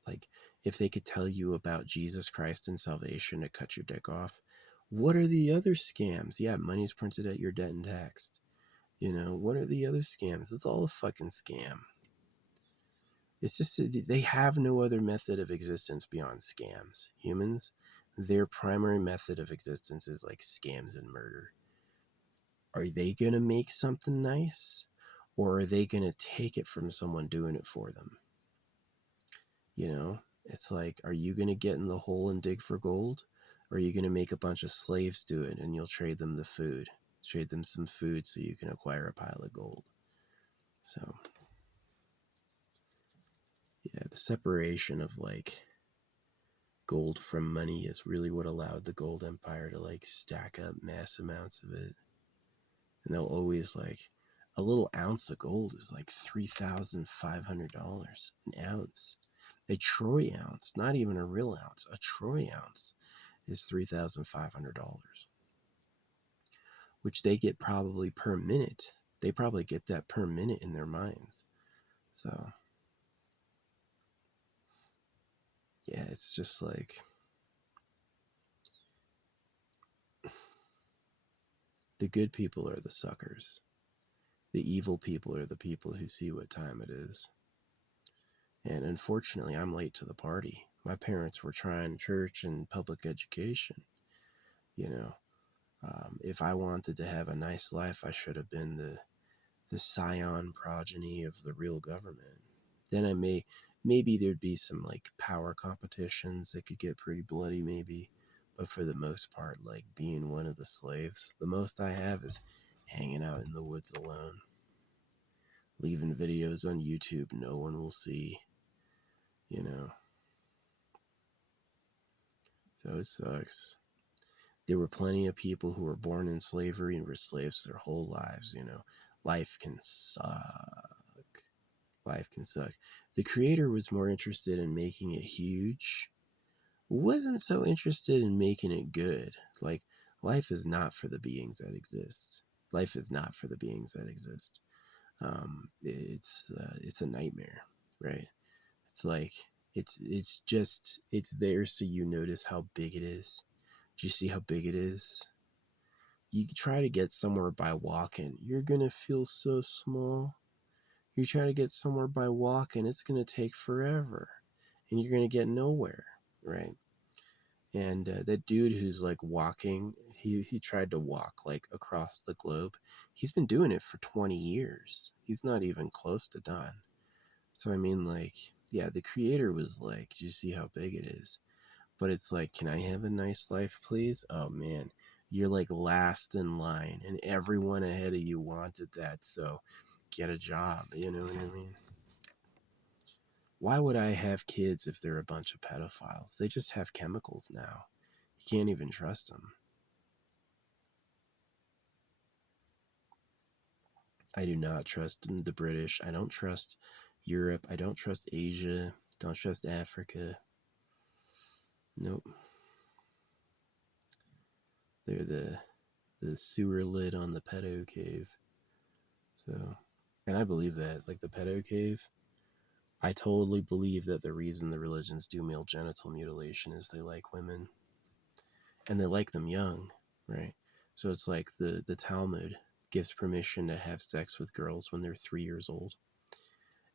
like, if they could tell you about Jesus Christ and salvation to cut your dick off, what are the other scams? Yeah, money's printed at your debt and taxed. You know, what are the other scams? It's all a fucking scam. It's just, they have no other method of existence beyond scams. Humans, their primary method of existence is like scams and murder. Are they going to make something nice? Or are they going to take it from someone doing it for them? You know, it's like, are you going to get in the hole and dig for gold? Or are you going to make a bunch of slaves do it and you'll trade them the food? Trade them some food so you can acquire a pile of gold. So, yeah, the separation of like gold from money is really what allowed the gold empire to like stack up mass amounts of it. And they'll always like, a little ounce of gold is like $3,500 an ounce. A troy ounce, not even a real ounce, a troy ounce is $3,500, which they get probably per minute. They probably get that per minute in their minds. So, yeah, it's just like, the good people are the suckers. The evil people are the people who see what time it is. And unfortunately, I'm late to the party. My parents were trying church and public education, you know. If I wanted to have a nice life, I should have been the scion progeny of the real government. Then maybe there'd be some like power competitions that could get pretty bloody, maybe. But for the most part, like being one of the slaves, the most I have is hanging out in the woods alone, leaving videos on YouTube no one will see, you know. So it sucks. There were plenty of people who were born in slavery and were slaves their whole lives, you know. Life can suck. Life can suck. The creator was more interested in making it huge, wasn't so interested in making it good. Like, life is not for the beings that exist. Life is not for the beings that exist. It's a nightmare, right? It's like, it's there so you notice how big it is. Do you see how big it is? You try to get somewhere by walking, you're gonna feel so small. You try to get somewhere by walking, it's gonna take forever, and you're gonna get nowhere, right? And that dude who's like walking, he tried to walk like across the globe. He's been doing it for 20 years. He's not even close to done. So I mean, like, yeah, the creator was like, do you see how big it is? But it's like, can I have a nice life, please? Oh man, you're like last in line, and everyone ahead of you wanted that. So get a job. You know what I mean? Why would I have kids if they're a bunch of pedophiles? They just have chemicals now. You can't even trust them. I do not trust the British. I don't trust Europe. I don't trust Asia. Don't trust Africa. Nope. They're the sewer lid on the pedo cave. So, and I believe that, like the pedo cave, I totally believe that the reason the religions do male genital mutilation is they like women, and they like them young, right? So it's like the Talmud gives permission to have sex with girls when they're 3 years old.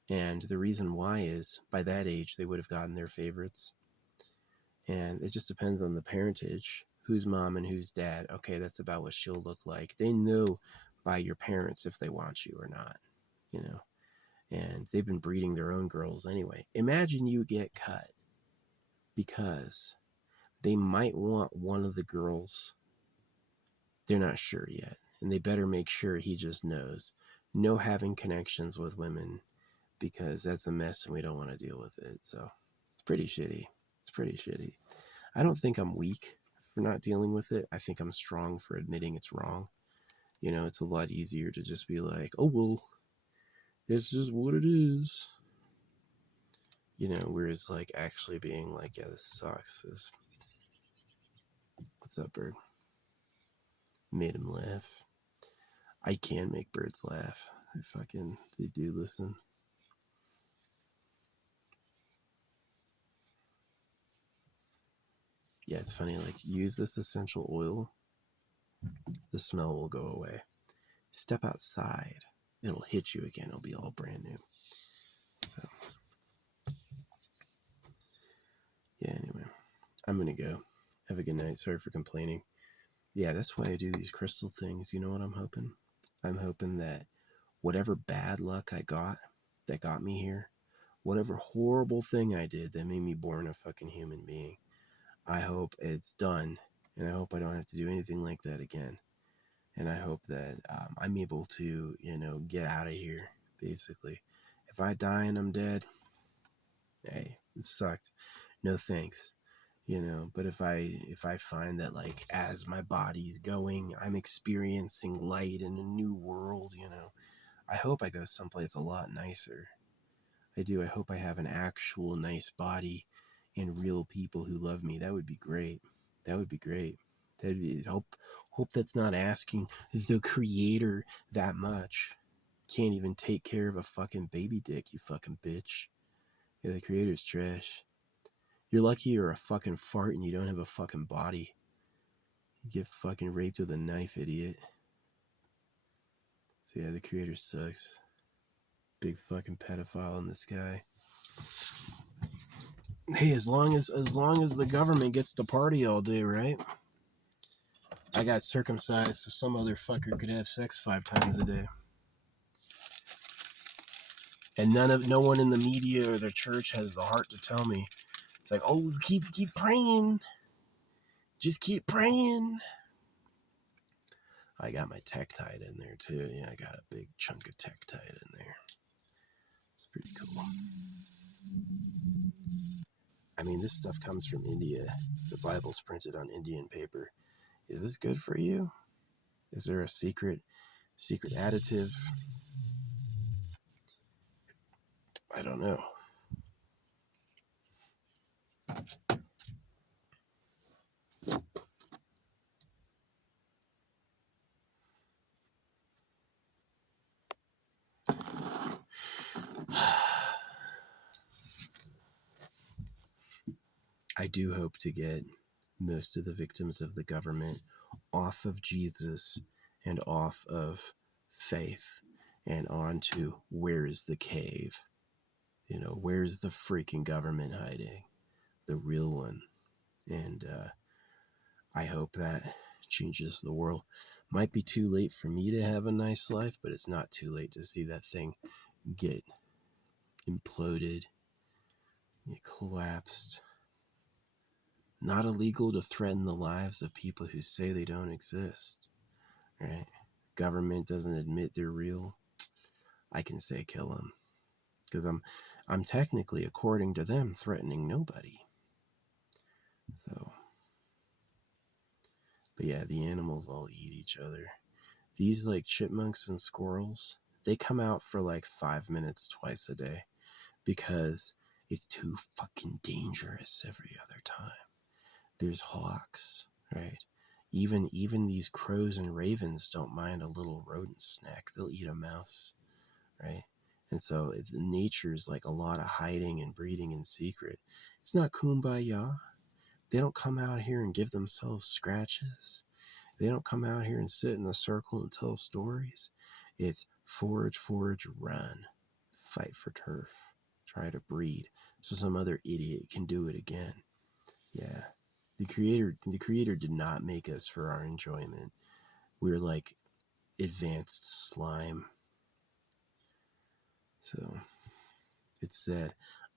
And the reason why is by that age they would have gotten their favorites. And it just depends on the parentage, who's mom and who's dad. Okay, that's about what she'll look like. They know by your parents if they want you or not, you know. And they've been breeding their own girls anyway. Imagine you get cut because they might want one of the girls. They're not sure yet, and they better make sure he just knows. No having connections with women, because that's a mess and we don't want to deal with it. So it's pretty shitty. It's pretty shitty. I don't think I'm weak for not dealing with it. I think I'm strong for admitting it's wrong. You know, it's a lot easier to just be like, oh, well, it's just what it is. You know, whereas like actually being like, yeah, this sucks is, what's up, bird? Made him laugh. I can make birds laugh. They do listen. Yeah, it's funny, like, use this essential oil, the smell will go away. Step outside, it'll hit you again, it'll be all brand new. So, yeah, anyway, I'm gonna go. Have a good night. Sorry for complaining. Yeah, that's why I do these crystal things. You know what I'm hoping? I'm hoping that whatever bad luck I got that got me here, whatever horrible thing I did that made me born a fucking human being, I hope it's done, and I hope I don't have to do anything like that again. And I hope that I'm able to, you know, get out of here, basically. If I die and I'm dead, hey, it sucked. No thanks. You know, but if I find that, like, as my body's going, I'm experiencing light in a new world, you know, I hope I go someplace a lot nicer. I do. I hope I have an actual nice body and real people who love me. That would be great. That would be great. That'd be, hope that's not asking the creator that much. Can't even take care of a fucking baby dick, you fucking bitch. Yeah, the creator's trash. You're lucky you're a fucking fart and you don't have a fucking body. You get fucking raped with a knife, idiot. So yeah, the creator sucks. Big fucking pedophile in the sky. Hey, as long as the government gets to party all day, right? I got circumcised so some other fucker could have sex 5 times a day. And no one in the media or the church has the heart to tell me. It's like, oh, keep praying. Just keep praying. I got my Tektite in there too. Yeah, I got a big chunk of Tektite in there. It's pretty cool. I mean, this stuff comes from India. The Bible's printed on Indian paper. Is this good for you? Is there a secret additive? I don't know. I do hope to get most of the victims of the government off of Jesus and off of faith and on to where is the cave? You know, where's the freaking government hiding? The real one. And I hope that changes the world. Might be too late for me to have a nice life, but it's not too late to see that thing get imploded, get collapsed. Not illegal to threaten the lives of people who say they don't exist, right? Government doesn't admit they're real. I can say kill them because I'm technically, according to them, threatening nobody. So, but yeah, the animals all eat each other. These like chipmunks and squirrels, they come out for like 5 minutes twice a day because it's too fucking dangerous every other time. There's hawks, right? Even these crows and ravens don't mind a little rodent snack. They'll eat a mouse, right? And so nature's like a lot of hiding and breeding in secret. It's not kumbaya. They don't come out here and give themselves scratches. They don't come out here and sit in a circle and tell stories. It's forage, run, fight for turf, try to breed so some other idiot can do it again. Yeah. The creator did not make us for our enjoyment. We're like advanced slime. So it's said,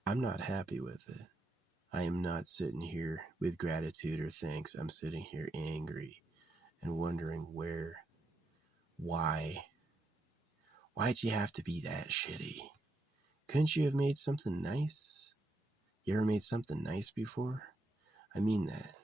I'm not happy with it. I am not sitting here with gratitude or thanks. I'm sitting here angry and wondering why'd you have to be that shitty? Couldn't you have made something nice? You ever made something nice before? I mean that.